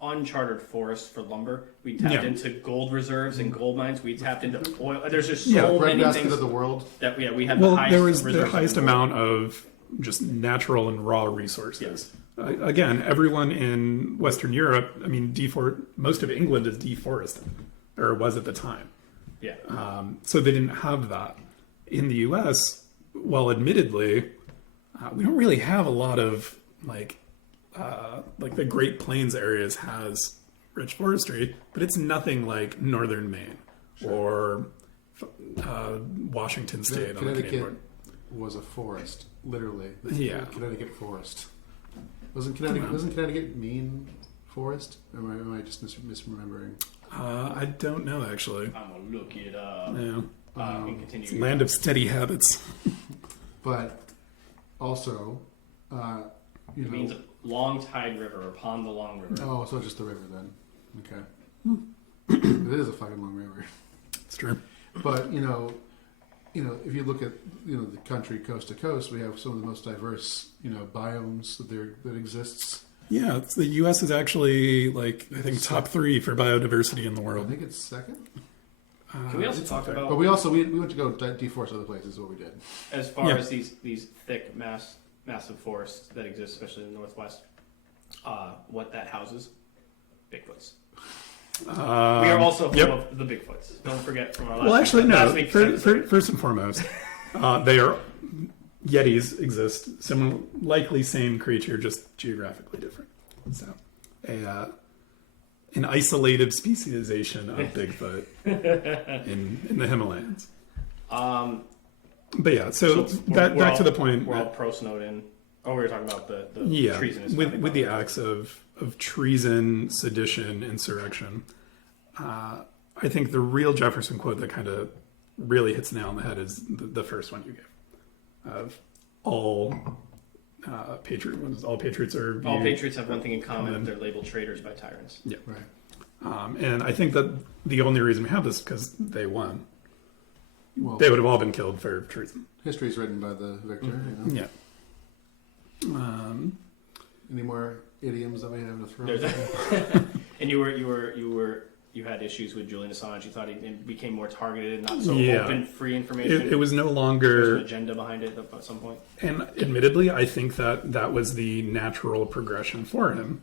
uncharted forests for lumber. We tapped into gold reserves and gold mines. We tapped into oil. There's just so many Breadbasket things of the world. that we had Well, the highest there was the reserves highest in the world. amount of just natural and raw resources. Again, everyone in Western Europe, I mean, most of England is deforested, or was at the time. Yeah. So they didn't have that. In the U.S., well, admittedly, we don't really have a lot of like the Great Plains areas has rich forestry, but it's nothing like northern Maine or Washington State on the Canadian Connecticut border. was a forest, literally. Yeah. Connecticut forest. Wasn't Connecticut mean forest? Or am I just misremembering? I don't know, actually. I'm gonna look it up. Yeah. And continue. It's a land of steady habits. But also, It means long tide river or pond the long river. Oh, so just the river then. Okay. It is a fucking long river. It's true. But if you look at the country coast to coast, we have some of the most diverse biomes that exists. Yeah, the U.S. is actually like I think top 3 for biodiversity in the I world. think it's second. Can we also talk about, But we went to go deforest other places. Is what we did. as far as these thick massive forests that exist, especially in the Northwest, what that houses? Bigfoots. We are also full of the Bigfoots. Don't forget from our last Well, actually, no. last week's episode. First and foremost, they are Yetis exist. Similar, likely same creature, just geographically different. So, an isolated speciesization of Bigfoot in the Himalayas. But yeah, so back to the point. We're all pro Snowden. Oh, we were talking about the treason. With the acts of treason, sedition, insurrection. I think the real Jefferson quote that kind of really hits the nail on the head is the first one you gave. Of all patriots are all patriots have one thing in common: they're labeled traitors by tyrants. Yeah, Right. and I think that the only reason we have this is because they won. Well, They would have all been killed for treason. history's written by the victor. Mm-hmm. You know? Yeah. Any more idioms that we have to throw? And you had issues with Julian Assange. You thought he became more targeted, not so Yeah. open, free information. It was no There's longer. an agenda behind it at some point. And admittedly, I think that was the natural progression for him.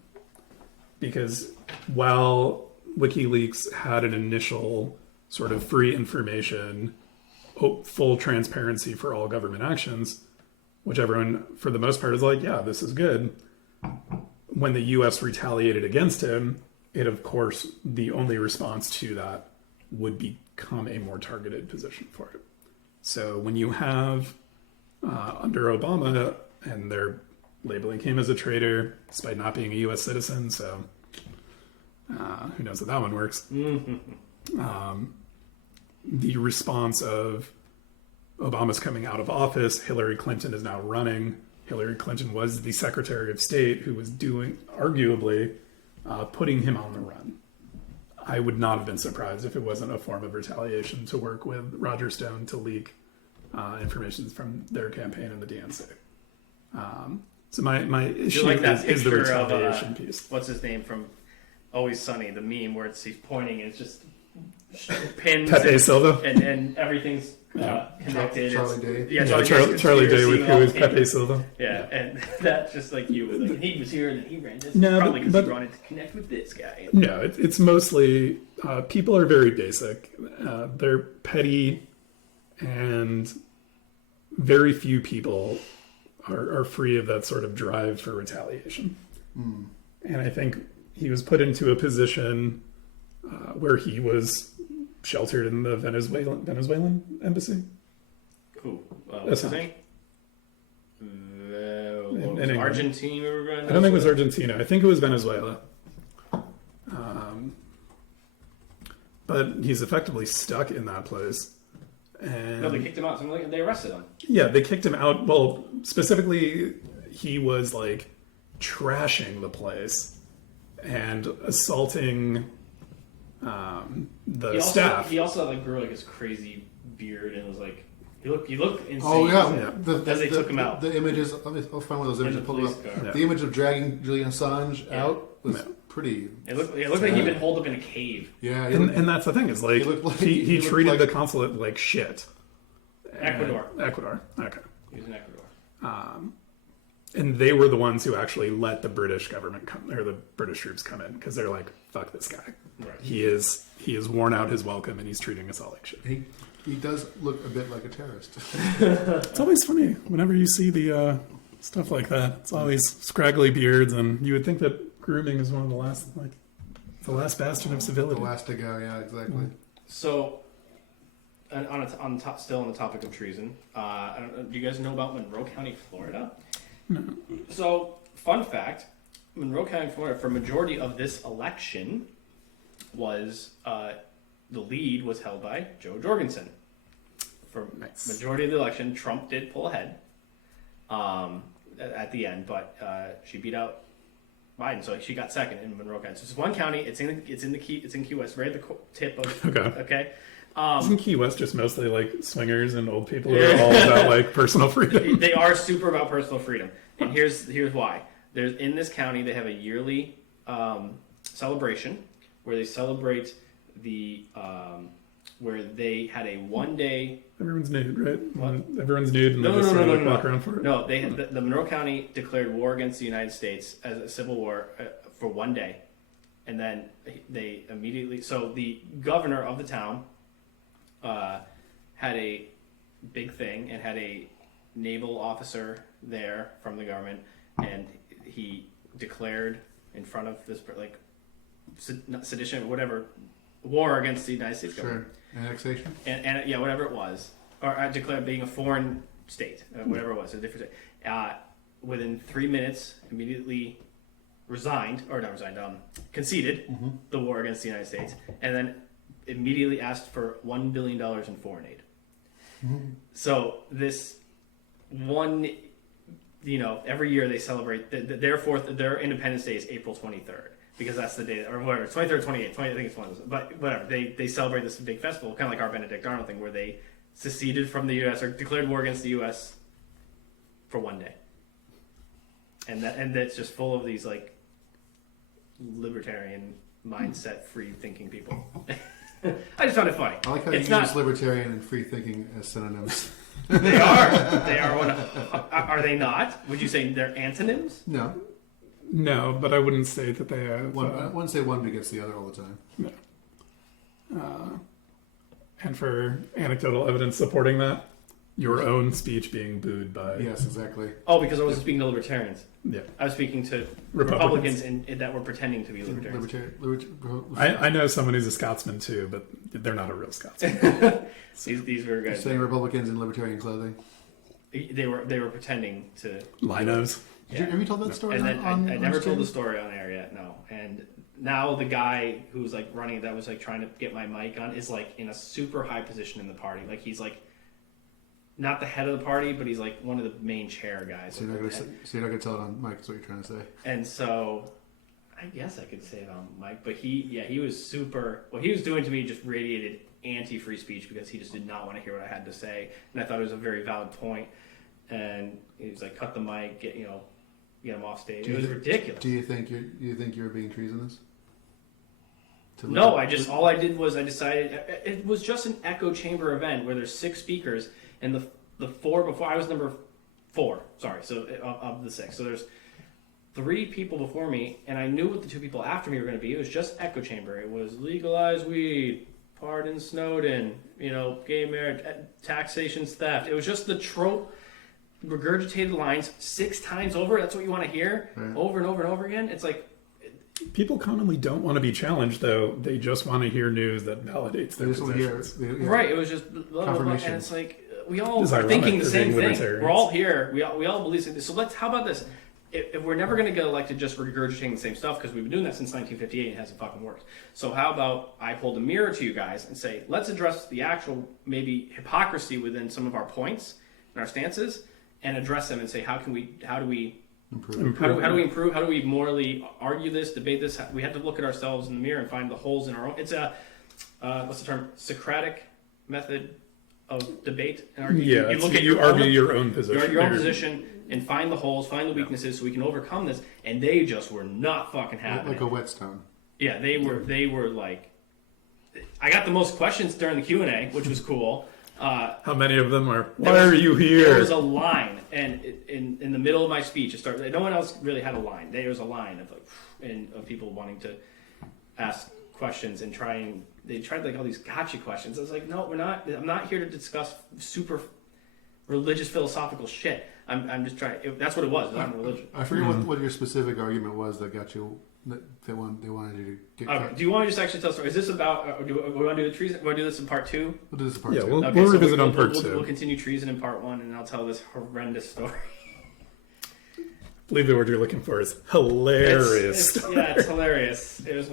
Because while WikiLeaks had an initial sort of free information, full transparency for all government actions, which everyone, for the most part, is like, yeah, this is good. When the U.S. retaliated against him, it, of course, the only response to that would become a more targeted position for it. So when you have under Obama, and they're labeling him as a traitor despite not being a U.S. citizen, so who knows if that one works. The response of Obama's coming out of office, Hillary Clinton is now running. Hillary Clinton was the Secretary of State who was doing, arguably, putting him on the run. I would not have been surprised if it wasn't a form of retaliation to work with Roger Stone to leak information from their campaign in the DNC. So my issue like that is the picture of, retaliation piece. What's his name from Always Sunny? The meme where he's pointing and it's just pins Pepe Silva? and everything's connected. Charlie Day. Yeah, Charlie Day with who is Pepe. Pepe Silva. Yeah, and that's just like you. Like, he was here and then he ran this. No, probably because but- he wanted to connect with this guy. No, it's mostly people are very basic. They're petty, and very few people are free of that sort of drive for retaliation. And I think he was put into a position where he was sheltered in the Venezuelan embassy. Who? What's his name? England. Argentina. I don't think it was Argentina. I think it was Venezuela. But he's effectively stuck in that place. And No, they kicked him out. They arrested him. yeah, they kicked him out. Well, specifically, he was like trashing the place and assaulting the staff. He also like grew like his crazy beard and was like he looked insane. Oh yeah, As they took him out. The images. I'll find one of those images. In the Pull it police up. car. The image of dragging Julian Assange Yeah. out was pretty. It looked like he'd been holed up in a cave. Yeah, And that's the thing, is like He looked like- he he looked treated like- the consulate like shit. Ecuador. Ecuador. Okay. He was in Ecuador. And they were the ones who actually let the British government come, or the British troops come in, because they're like, fuck this guy. Right. He is worn out his welcome, and he's treating us all like shit. he does look a bit like a terrorist. It's always funny whenever you see the stuff like that. It's always scraggly beards, and you would think that grooming is one of the last bastion of The civility. last to go. Yeah, exactly. So, still on the topic of treason, I don't know, do you guys know about Monroe County, Florida? No. So, fun fact: Monroe County, Florida, for majority of this election, was the lead was held by Joe Jorgensen. For Nice. majority of the election, Trump did pull ahead at the end, but she beat out Biden, so she got second in Monroe County. So it's one county. It's in Key West, right at the tip of. Okay. Okay. Isn't Key West just mostly like swingers and old people who are all about like personal freedom? They are super about personal freedom, and here's why. there's in this county they have a yearly celebration where they celebrate the where they had a 1 day. Everyone's nude, right? What? Everyone's nude, and No, they just no, sort no, of no, walk no. around for it. No, they had, the Monroe County declared war against the United States as a civil war for 1 day, and then they immediately. So the governor of the town had a big thing and had a naval officer there from the government, and he declared in front of this like sedition, whatever, war against the United States government. Sure. Annexation? And yeah, whatever it was. Or I declared being a foreign state, whatever it was, a different state. Within 3 minutes, immediately conceded the war against the United States, and then immediately asked for $1 billion in foreign aid. So this one, every year they celebrate their Independence Day is April 23rd. Because that's the day, or whatever, 23rd, 28th, I think it's one of those. But whatever, they celebrate this big festival, kind of like our Benedict Arnold thing, where they seceded from the U.S. or declared war against the U.S. for 1 day. And that's just full of these like libertarian mindset, free thinking people. I just found it funny. I like how you use libertarian and free thinking as synonyms. They are. They are one. Are they not? Would you say they're antonyms? No. No, but I wouldn't say that they have. I wouldn't say one begets the other all the time. No. And for anecdotal evidence supporting that, your own speech being booed by. Yes, exactly. Oh, because I wasn't speaking to libertarians. Yeah. I was speaking to Republicans that were pretending to be libertarians. I know someone who's a Scotsman too, but they're not a real Scotsman. These were You're guys. saying Republicans in libertarian clothing? They were pretending to. Linos. Yeah. Have you told that story? And on I never told the stream? story on air yet. No. And now the guy who's like running that was like trying to get my mic on is like in a super high position in the party. Like he's like not the head of the party, but he's like one of the main chair guys. So you're not gonna tell it on mic. Is what you're trying to say? And so, I guess I could say it on mic, but he was super. What he was doing to me just radiated anti-free speech because he just did not want to hear what I had to say, and I thought it was a very valid point. And he was like, "Cut the mic, get him off stage." It was ridiculous. Do you think you're being treasonous? No, all I did was I decided it was just an echo chamber event where there's 6 speakers, and the 4 before I was number 4. Sorry, so of the 6, so there's 3 people before me, and I knew what the 2 people after me were going to be. It was just echo chamber. It was legalize weed, pardon Snowden, gay marriage, taxation's theft. It was just the trope. Regurgitated lines 6 times over. That's what you want to hear over and over and over again. It's like people commonly don't want to be challenged, though. They just want to hear news that validates their positions. Right. It was just blah, blah, blah, and it's like we all It's are ironic thinking the for same being thing. libertarians. We're all here. We all believe this. So how about this? If we're never going to get elected just regurgitating the same stuff because we've been doing that since 1958 and it hasn't fucking worked. So how about I hold a mirror to you guys and say, let's address the actual maybe hypocrisy within some of our points and our stances, and address them and say, how do we improve? How do we improve? How do we morally argue this, debate this? We have to look at ourselves in the mirror and find the holes in our own. It's a what's the term? Socratic method of debate and argument. Yeah, you argue your own position. Your own position and find the holes, find the weaknesses, so we can overcome this. And they just were not fucking having like a whetstone. Yeah, they were like. I got the most questions during the Q&A, which was cool. How many of them are, why are you here? There was a line, and in the middle of my speech, it started. No one else really had a line. There was a line of people wanting to ask questions and they tried like all these gotcha questions. I was like, no, we're not. I'm not here to discuss super religious philosophical shit. I'm just trying. That's what it was. It wasn't religion. I forget what your specific argument was that got you. They wanted you to get. Okay. Do you want to just actually tell the story? Is this about? Do we want to do the treason? Want to do this in part 2? We'll do this in part 2. Yeah, we'll revisit on part 2. We'll continue treason in part 1, and I'll tell this horrendous story. I believe the word you're looking for is hilarious. It's hilarious. It was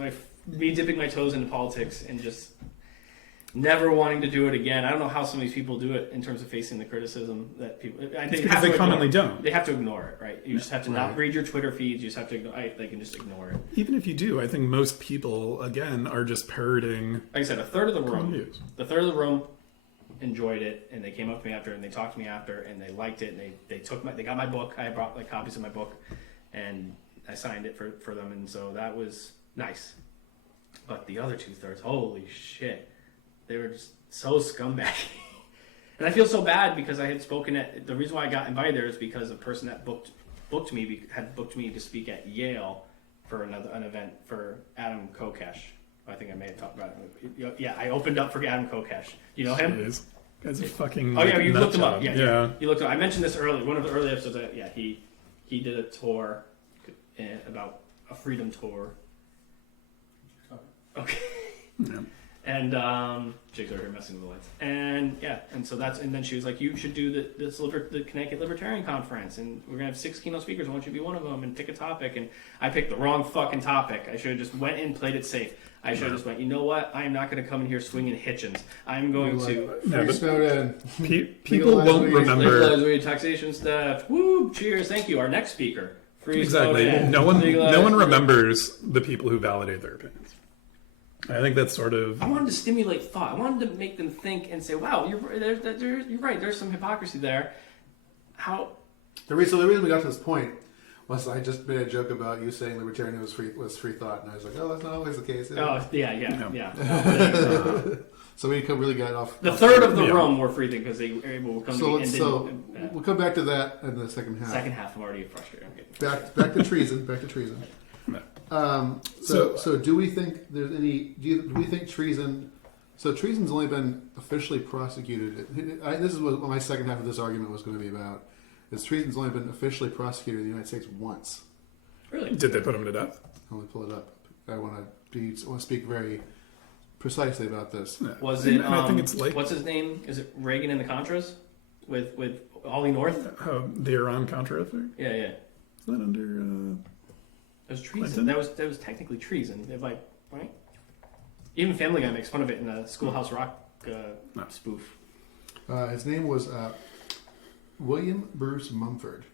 me dipping my toes into politics and just never wanting to do it again. I don't know how some of these people do it in terms of facing the criticism that people. I think because they commonly don't. They have to ignore it, right? You just have to not read your Twitter feeds. You just have to. They can just ignore it. Even if you do, I think most people again are just parroting. Like I said, a third of the room. News. The third of the room enjoyed it, and they came up to me after, and they talked to me after, and they liked it, and they got my book. I brought like copies of my book, and I signed it for them, and so that was nice. But the other 2/3, holy shit, they were just so scumbag. And I feel so bad because I had spoken at, the reason why I got invited there is because a person that had booked me to speak at Yale for an event for Adam Kokesh. I think I may have talked about it. Yeah, I opened up for Adam Kokesh. You know him? Jeez. Guy's a fucking. Oh yeah, you nut looked him up. job. Yeah. You looked him up. I mentioned this early. One of the early episodes. Yeah, he did a tour about a freedom tour. Okay. Yeah. And Jake's over here messing with the lights. And yeah, and so and then she was like, you should do the Connecticut Libertarian Conference, and we're gonna have 6 keynote speakers. I want you to be one of them, and pick a topic. And I picked the wrong fucking topic. I should have just went and played it safe. I should have just went, you know what? I am not going to come in here swinging Hitchens. I'm going to... Free snowed in. People won't remember... Legalize weed taxation stuff. Woo! Cheers. Thank you. Our next speaker. Free exactly. snowed in. No one Legalize remembers the people who validate their opinions. I think that's sort of... I wanted to stimulate thought. I wanted to make them think and say, wow, you're right. There's some hypocrisy there. How... The reason we got to this point was I just made a joke about you saying libertarian was free thought, and I was like, oh, that's not always the case. Oh, yeah. So we really got off. The third of the room were free because they were able to come to me. We'll come back to that in the second half. Second half, I'm already frustrated. Back to treason. Back to treason. So do we think there's any? Do we think treason? So treason's only been officially prosecuted. This is what my second half of this argument was going to be about. Is treason's only been officially prosecuted in the United States once. Really? Did they put him to death? Let me pull it up. I want to speak very precisely about this. Yeah. Was it? I think it's late. What's his name? Is it Reagan and the Contras with Ollie North? The Iran-Contra affair? Yeah. Is that under... It was treason. Clinton? That was technically treason. Right? Even Family Guy makes fun of it in the Schoolhouse Rock spoof. His name was William Bruce Mumford.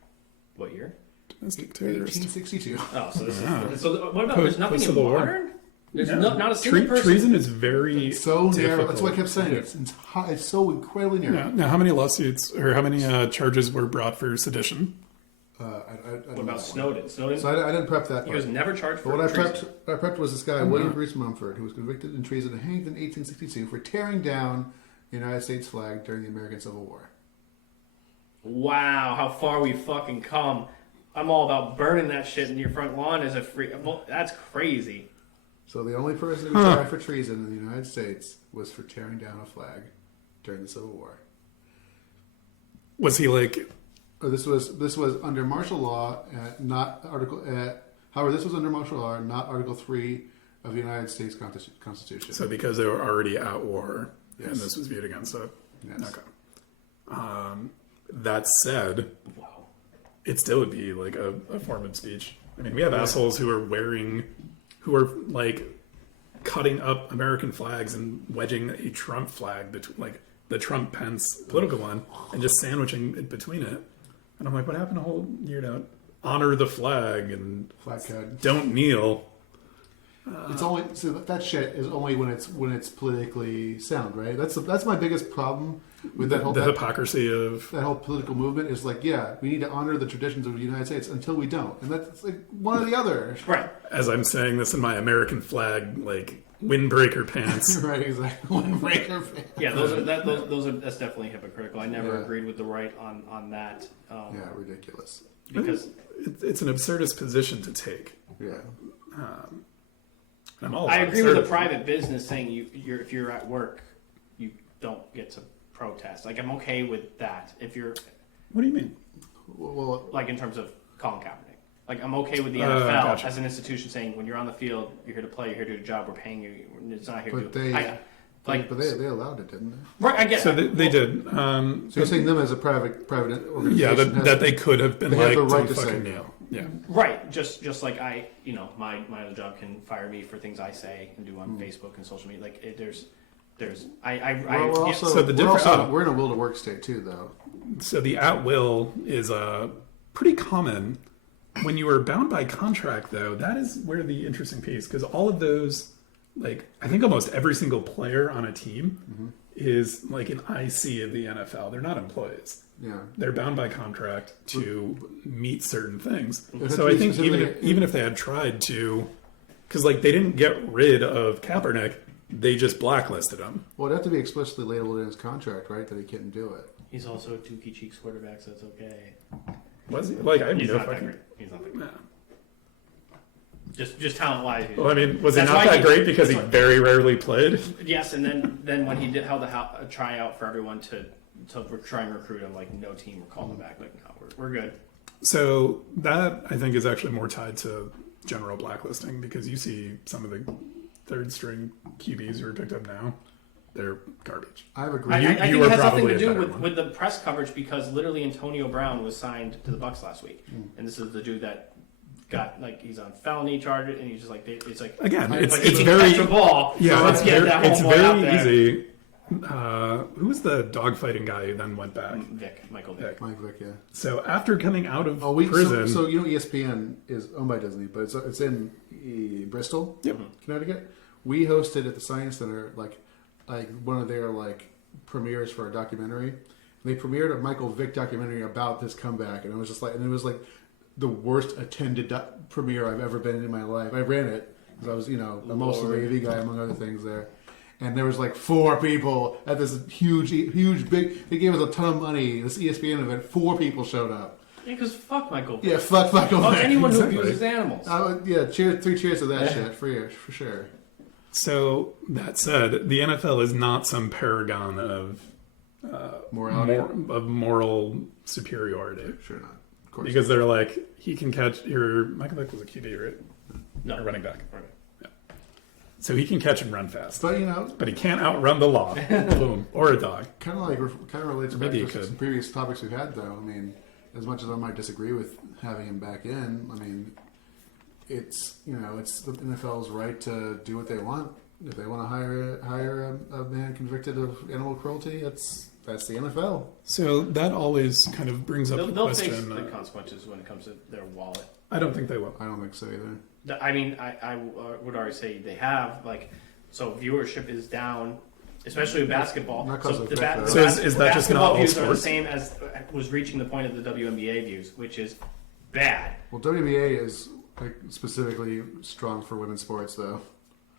What year? Domestic terrorist. 1862. Oh, so this is. So what about? There's nothing in Post-Civil War. modern. There's not a single person. Treason is very So narrow. difficult. That's what I kept saying. It's so incredibly narrow. Now, how many lawsuits or how many charges were brought for sedition? I What about Snowden? So I didn't prep that He part. was never charged for But what treason. I prepped was this guy, William Bruce Mumford, who was convicted in treason and hanged in 1862 for tearing down the United States flag during the American Civil War. Wow, how far we fucking come. I'm all about burning that shit in your front lawn as a free... Well, that's crazy. So the only person who was tried for treason in the United States was for tearing down a flag during the Civil War. Was he like... This was under martial law, not Article... however, this was under martial law, not Article 3 of the United States Constitution. So because they were already at war, Yes. and this was viewed against it. Yes. Okay. That said, Wow. it still would be like a form of speech. I mean, we have assholes who are like cutting up American flags and wedging a Trump flag between, like the Trump-Pence political one, and just sandwiching it between it. And I'm like, what happened to whole year to honor the flag and Flag code. don't kneel? It's only so that shit is only when it's politically sound, right? That's my biggest problem with that whole hypocrisy of that whole political movement is like, yeah, we need to honor the traditions of the United States until we don't, and that's like one or the other. Right. as I'm saying this in my American flag like windbreaker pants. Right, exactly. Windbreaker. Yeah, that's definitely hypocritical. I never agreed with the right on that. Yeah, ridiculous. Because it's an absurdist position to take. Yeah. I'm all I about agree with the absurdity. private business saying if you're at work, you don't get to protest. Like I'm okay with that. If you're What do you mean? Well, like in terms of Colin Kaepernick, like I'm okay with the NFL gotcha. as an institution saying when you're on the field, you're here to play, you're here to do a job, we're paying you. It's not here but to. they allowed it, didn't they? Right, I get So it. they did. So you're saying them as a private organization? Yeah, has- that they could have been they like, have the right don't to fucking say kneel. Yeah. Right, just like my other job can fire me for things I say and do on Facebook and social media. Like there's We're also, So the difference- we're in a will to work state too, though. So the at will is pretty common. When you are bound by contract, though, that is where the interesting piece, because all of those, like I think almost every single player on a team is like an IC of the NFL. They're not employees. they're bound by contract to meet certain things. It So has I to be think specifically- even if they had tried to, because like they didn't get rid of Kaepernick, they just blacklisted him. Well, it'd have to be explicitly labeled in his contract, right, that he couldn't do it. He's also a Dookie Cheeks quarterback, so it's okay. Was he? Like I have He's no not that fucking. great. He's not that great. Nah. Just talent wise. Well, I mean, was he That's not why that great because he very rarely played? Yes, and then when he held a tryout for everyone to try and recruit him, like no team were calling him back. Like, no, we're good. So that I think is actually more tied to general blacklisting because you see some of the third string QBs who are picked up now, they're garbage. I have I, agreed. I You think were it has something probably to a do better one. with the press coverage because literally Antonio Brown was signed to the Bucks last week, and this is the dude that got like he's on felony charges, and he's just like it's like Again, but it's he can very catch a ball. yeah, so let's get that it's homeboy out very there. easy. Who was the dogfighting guy who then went back? Michael Vick. Mike Vick, yeah. So after coming out of Oh, prison, so you know ESPN is owned by Disney, but it's in Bristol, Yep. Connecticut. We hosted at the Science Center like one of their like premieres for a documentary. They premiered a Michael Vick documentary about this comeback, and it was like the worst attended premiere I've ever been in my life. I ran it because I was I'm also the AV guy among other things there. And there was like 4 people at this huge, big. They gave us a ton of money. This ESPN event, 4 people showed up. Yeah, because fuck Michael Vick. Yeah, fuck Michael Fuck Vick. anyone exactly. who abuses animals. Yeah, cheers, 3 cheers to that shit for sure. so that said, the NFL is not some paragon of Morality, of moral superiority sure not. Of course, because they're like he can catch your Michael Vick was a QB, right? No. Or running back. Right. So he can catch and run fast, but but he can't outrun the law. Boom, or a dog. kind of relates back Maybe to you could. some previous topics we've had, though. I mean, as much as I might disagree with having him back in, I mean, it's it's the NFL's right to do what they want. If they want to hire a man convicted of animal cruelty, that's the NFL. So that always kind of brings up the They'll face question. the consequences when it comes to their wallet. I don't think they will. I don't think so either. I mean, I would already say they have so viewership is down, especially with basketball. Not 'cause So of the Vic, though. So is that just not basketball all views are the sports? same as was reaching the point of the WNBA views, which is bad. Well, WBA is like specifically strong for women's sports, though.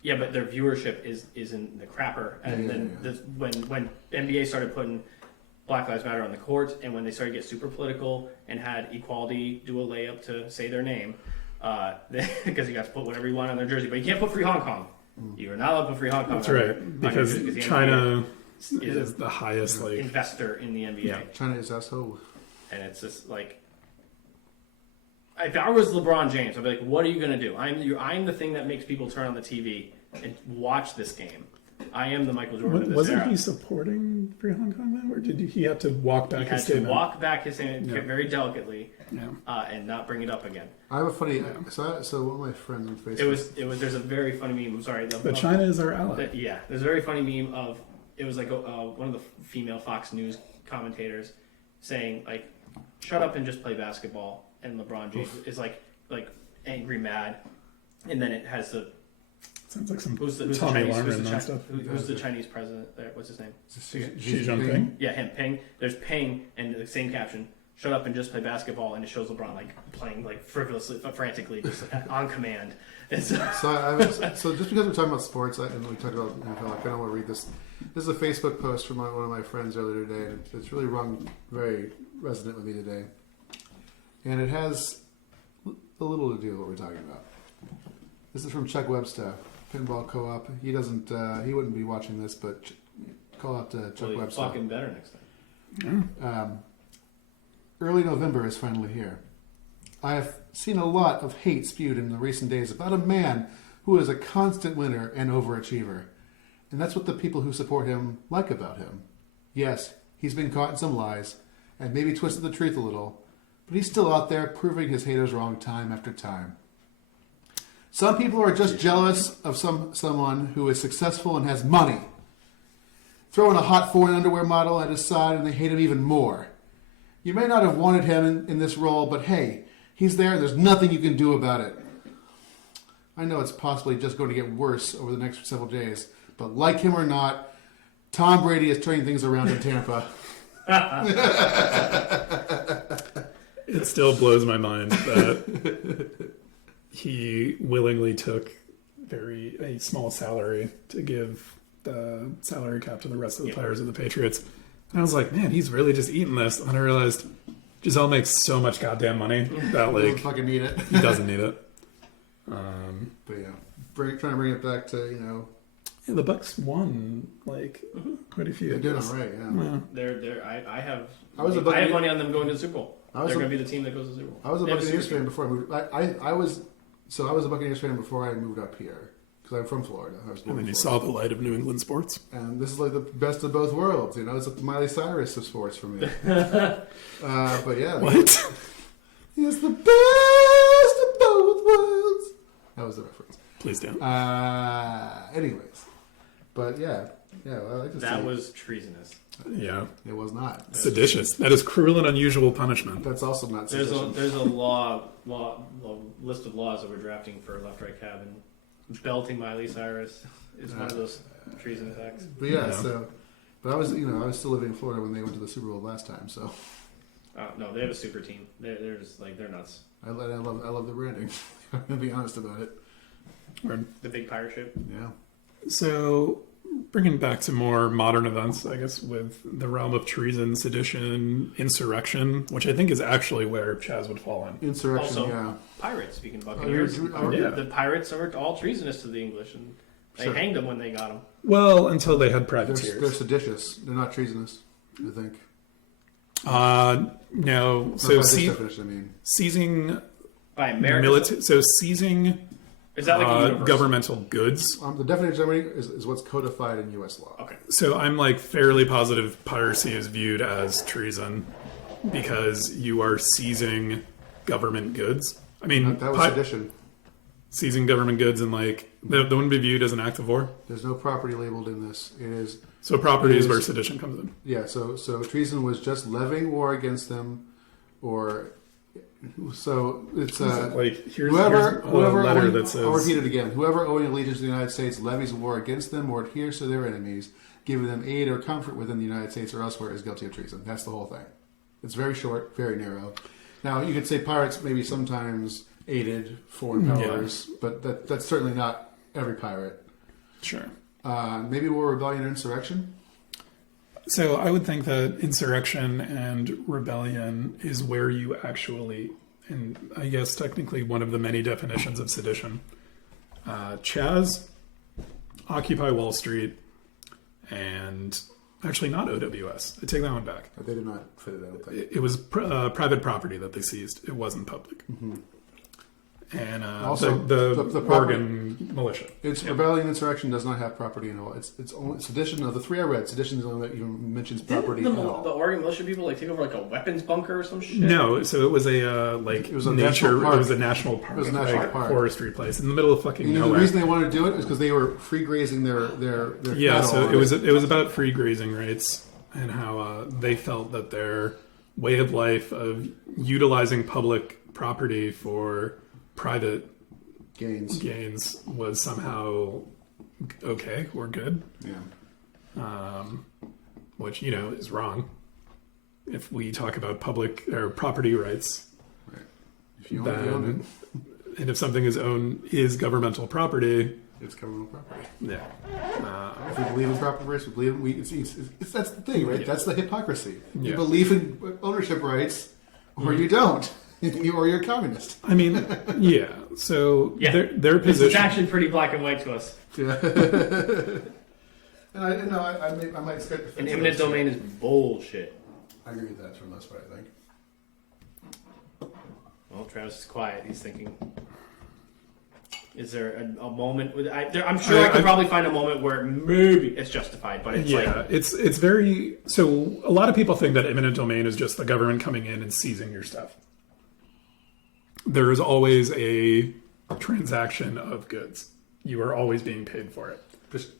Yeah, but their viewership is in the crapper. And Yeah, then yeah. when NBA started putting Black Lives Matter on the court, and when they started to get super political and had equality do a layup to say their name, because you got to put whatever you want on their jersey, but you can't put Free Hong Kong. You are not allowed to put Free Hong Kong. That's on right, your- on because your jersey, the China NBA is the highest like. investor in the NBA. Yeah. China is asshole. And it's just like, if I was LeBron James, I'd be like, "What are you gonna do? I'm the thing that makes people turn on the TV and watch this game. I am the Michael Jordan of this Wasn't era." he supporting Free Hong Kong though, or did he have to walk back He had his to statement? walk back his statement Yeah. very delicately Yeah. and not bring it up again. I have a funny. So one of my friends on Facebook. It was. There's a very funny meme. I'm sorry. But China is our ally. Yeah, there's a very funny meme of it was like one of the female Fox News commentators saying like, "Shut up and just play basketball," and LeBron James is like angry, mad, and then it has the Sounds like some who's the Tommy Chinese Lerner and that stuff. who's the Chinese president there? What's his name? Xi Jinping. Yeah, him. Ping. There's Ping, and the same caption. Shut up and just play basketball, and it shows LeBron like playing like frivolously, frantically, just on command. And so, So just because we're talking about sports, and we talked about NFL, I kind of want to read this. This is a Facebook post from one of my friends earlier today, and it's really rung very resonant with me today. And it has a little to do with what we're talking about. This is from Chuck Webster, Pinball Co-op. He doesn't, he wouldn't be watching this, but call out to Chuck well, Webster. fucking better next time. Early November is finally here. I have seen a lot of hate spewed in the recent days about a man who is a constant winner and overachiever. And that's what the people who support him like about him. Yes, he's been caught in some lies and maybe twisted the truth a little, but he's still out there proving his haters wrong time after time. Some people are just jealous of someone who is successful and has money. Throw in a hot foreign underwear model at his side and they hate him even more. You may not have wanted him in this role, but hey, he's there and there's nothing you can do about it. I know it's possibly just going to get worse over the next several days, but like him or not, Tom Brady is turning things around in Tampa. It still blows my mind that he willingly took a small salary to give the salary cap to the rest of the players of the Patriots. And I was like, man, he's really just eating this. And I realized Giselle makes so much goddamn money that Doesn't like fucking need it. he doesn't need it. But yeah, trying to bring it back to, you know, Yeah, the Bucks won like quite a few. they're doing all right. Yeah. Yeah. I have I was a I have Buccaneers- money on them going to the Super Bowl. I was They're a- going to be the team that goes to the Super Bowl. I was a They have Buccaneers super fan team. before I moved. I was a Buccaneers fan before I moved up here because I'm from Florida. I was born And then in you Florida. saw the light of New England sports. And this is like the best of both worlds. You know, it's like the Miley Cyrus of sports for me. But yeah, What? it's the best of both worlds. That was the reference. Please don't. Anyways, but yeah, I like to see. That was treasonous. Yeah. It was not. Seditious. That is cruel and unusual punishment. That's also not There's sedition. a list of laws that we're drafting for left right cab, and belting Miley Cyrus is one of those treason acts. But yeah, Yeah. but I was still living in Florida when they went to the Super Bowl last time. So No, they have a super team. They're just like they're nuts. I love the branding. I'm gonna be honest about it. Word. The big pirate ship. Yeah. So, bringing back to more modern events, I guess, with the realm of treason, sedition, insurrection, which I think is actually where Chaz would fall in. Insurrection. Also, yeah. Pirates. Speaking of Oh, Buccaneers, yeah. the pirates are all treasonous to the English, and they Sure. hanged them when they got them. Well, until they had They're privateers. seditious. They're not treasonous. I think. No. Not So, by this definition, I mean. seizing By America. seizing Is that like a universe? governmental goods. The definition I'm reading is what's codified in U.S. law. Okay. So I'm like fairly positive piracy is viewed as treason because you are seizing government goods. I mean, That was sedition. seizing government goods and like that wouldn't be viewed as an act of war. There's no property labeled in this. It is. So property It is where is- sedition comes in. Yeah, so treason was just levying war against them, or so it's Like here's whoever a letter owing, that says I'll repeat it again. Whoever owing allegiance to the United States levies war against them or adheres to their enemies, giving them aid or comfort within the United States or elsewhere, is guilty of treason. That's the whole thing. It's very short, very narrow. Now you could say pirates maybe sometimes aided foreign powers, but that's certainly not every pirate. sure. Maybe war, rebellion, or insurrection. So I would think that insurrection and rebellion is where you actually, and I guess technically one of the many definitions of sedition. Chaz, Occupy Wall Street, and actually not OWS. I take that one back. They did not fit it. I don't think. It was private property that they seized. It wasn't public. And Also, the the property- Oregon militia. It's rebellion, insurrection does not have property in all. It's only sedition of the three I read. Sedition is the only that even mentions property Didn't at the all. Oregon militia people like take over like a weapons bunker or some shit? No, so it was a It was a nature. national park. It was a national park. It was a national like, park. forestry place in the middle of fucking You know, the nowhere. reason they wanted to do it is because they were free grazing their Yeah, cattle so on it was about free grazing rights and how they felt that their way of life of utilizing public property for private gains. gains was somehow okay or good, Yeah, which is wrong. If we talk about public or property rights, right. If you own it, and if something is governmental property, it's governmental property. yeah. If we believe in property rights, we believe it's that's the thing, right? Yeah. That's the hypocrisy. You Yeah. believe in ownership rights, or you don't, or you're a communist. I mean, yeah. So Yeah. their It's position. actually pretty black and white to us. Yeah. And I might skip the An fence eminent on domain is bullshit. I agree with that for the most part, I think. Well, Travis is quiet. He's thinking. Is there a moment? I'm sure I could probably find a moment where maybe it's justified, but it's Yeah, like it's very so. A lot of people think that eminent domain is just the government coming in and seizing your stuff. There is always a transaction of goods. You are always being paid for it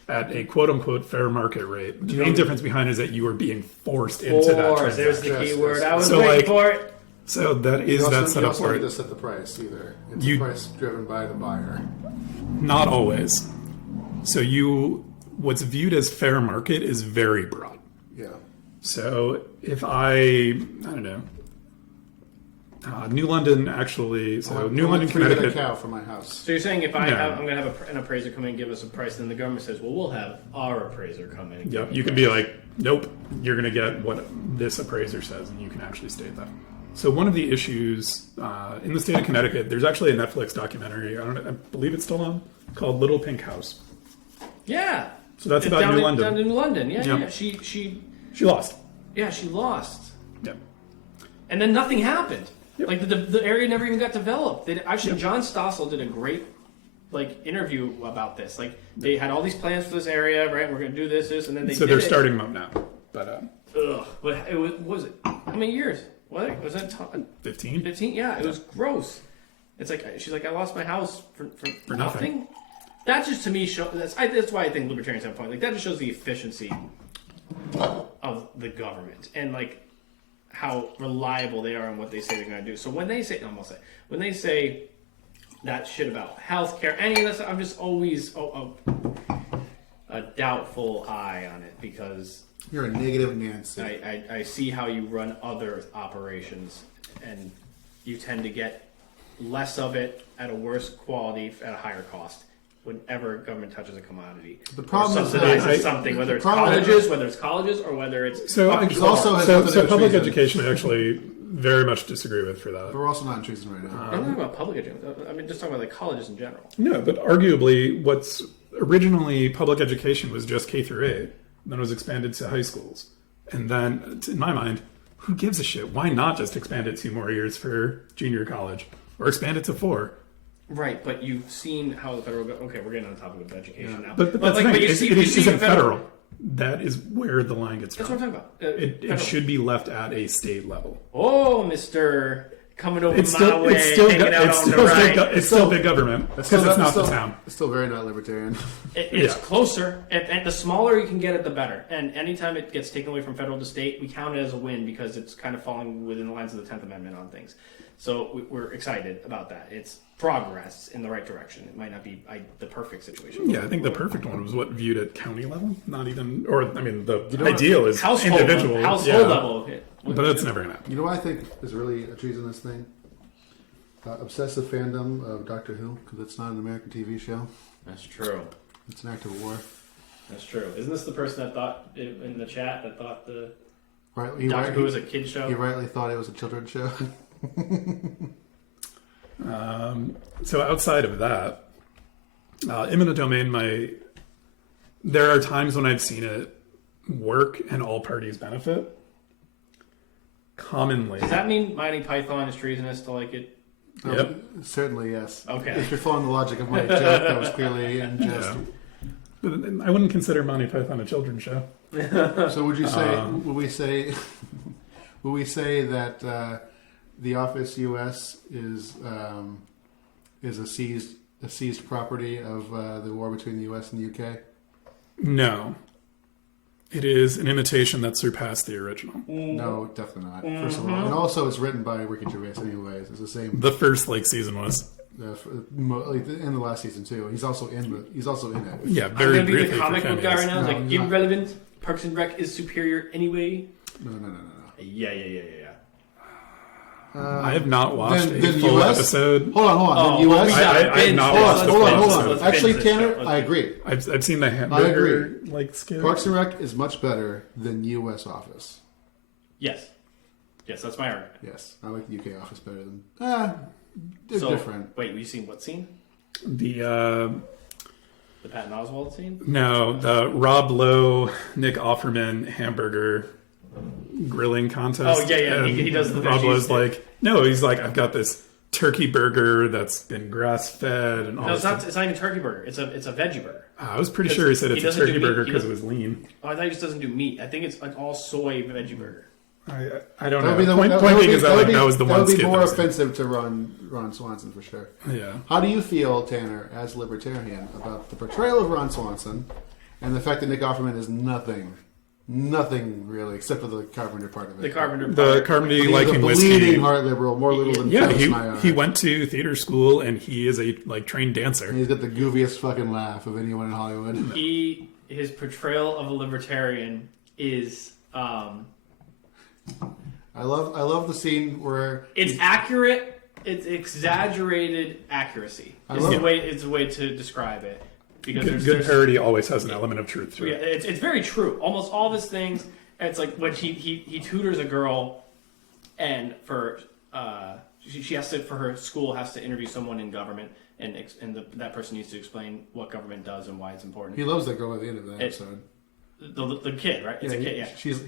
at a quote unquote fair market rate. The main difference behind it is that you are being forced into that force. There's transaction. the key Yes, word. yes. I was So, waiting like, for it. So that is You that also, set you up also for need to it. set the price either. It's You- a price driven by the buyer. Not always. So what's viewed as fair market is very broad. Yeah. So if I don't know, New London actually. So New London, Connecticut. Cow for my house. So you're saying if No. I'm going to have an appraiser come in and give us a price, then the government says, well, we'll have our appraiser come in. And Yeah, give you us can a be price. like, nope, you're going to get what this appraiser says, and you can actually state that. So one of the issues in the state of Connecticut, there's actually a Netflix documentary. I believe it's still on, called Little Pink House. Yeah. So that's It's about down New in, London. Down in London, yeah, Yep. yeah. She She lost. Yeah. And then nothing happened. Yep. Like the area never even got developed. John Stossel did a great interview about this. Like they had all these plans for this area, right? We're going to do this, and then they So did they're it. starting them up now. But Ugh. But it was it? How many years? What was that? 15? 15? Yeah, it was gross. It's like she's like, I lost my house for nothing. That just to me shows. That's why I think libertarians have a point. Like that just shows the efficiency of the government and like how reliable they are on what they say they're going to do. So when they say, when they say that shit about healthcare, any of this, I'm just always a doubtful eye on it because You're a negative Nancy. I see how you run other operations, and you tend to get less of it at a worse quality at a higher cost whenever government touches a commodity. The problem is subsidizes something, whether it's colleges, or whether it's So, also has nothing to so do with public treason. education, I actually very much disagree with for that. But we're also not in treason right now. I'm not talking about public education. I mean, just talking about like colleges in general. No, but arguably, what's originally public education was just K through 8, then was expanded to high schools. And then, in my mind, who gives a shit? Why not just expand it 2 more years for junior college? Or expand it to 4? Right, but you've seen how the federal government... Okay, we're getting on the topic of education now. But that's like, the thing. you It see isn't federal. That is where the line gets That's drawn. what I'm talking about. It should be left at a state level. Oh, Mr. Coming over It's my still, way, it's still, hanging out it's on the still, right. it's still big government because it's not the town. It's still very not libertarian. It's Yeah. closer, and the smaller you can get it, the better. And anytime it gets taken away from federal to state, we count it as a win because it's kind of falling within the lines of the 10th Amendment on things. So we're excited about that. It's progress in the right direction. It might not be the perfect situation. Yeah, I think the perfect one was what viewed at county level, not even, or I mean, the know ideal is Household individual, household yeah. level. Okay. But that's never gonna happen. You know what I think is really a treasonous thing? Obsessive fandom of Doctor Who, because it's not an American TV show. That's true. It's an act of war. That's true. Isn't this the person that thought in the chat that thought the Right? Doctor Who was a kid show? He rightly thought it was a children's show. So outside of that, eminent domain, there are times when I've seen it work and all parties benefit. Commonly, Does that mean Monty Python is treasonous to like it? Yep. Certainly, yes. Okay. If you're following the logic of my joke, that was clearly in jest. But I wouldn't consider Monty Python a children's show. So would you say? Would we say? Would we say that the Office U.S. is a seized property of the war between the U.S. and the U.K.? No. It is an imitation that surpassed the original. No, definitely not. First of all, and also it's written by Ricky Gervais. Anyways, it's the same. The first season was. In the last season too. He's also in it. Yeah, I'm very gonna be briefly the for comic book guy right now. No, Like you're not. irrelevant. Parks and Rec is superior anyway. No. Yeah. I have not watched Then a full US? episode. Hold on. Oh, Then well, U.S. we gotta I binge not this. watched the hold full on. Let's Actually, binge this Tanner, show. I agree. I've seen the agree. hamburger skit. Parks and Rec is much better than U.S. Office. Yes, that's my argument. Yes, I like the U.K. Office better than. They're So, different. wait, you seen what scene? The The Patton Oswalt scene? no, the Rob Lowe, Nick Offerman hamburger grilling contest. Oh, yeah, And he does the Rob veggies Lowe's thing. like, no, he's like, I've got this turkey burger that's been grass fed and all. No, this it's not. stuff. It's not even turkey burger. It's a veggie burger. I was pretty sure he said he it's a doesn't do turkey meat. burger He because it doesn't- was lean. Oh, I thought he just doesn't do meat. I think it's an all soy veggie burger. I don't That know. would be the Point being is that that was the that one would be skit more that was- offensive to Ron Swanson for sure. Yeah. How do you feel, Tanner, as libertarian, about the portrayal of Ron Swanson and the fact that Nick Offerman is nothing really, except for the Carpenter part of it? The Carpenter. The Carmody liking He's a whiskey. bleeding heart liberal, more liberal than Yeah, Phyllis and I are. he went to theater school and he is a trained dancer. And he's got the goofiest fucking laugh of anyone in Hollywood. His portrayal of a libertarian is I love the scene where It's accurate. It's exaggerated accuracy. It's a way to describe it. Because good parody always has an element of truth to it. It's very true. Almost all of his things. It's like when he tutors a girl, and for she has to, for her school, has to interview someone in government, and that person needs to explain what government does and why it's important. He loves that girl at the end of that episode. The kid, right? It's a kid. Yeah. She's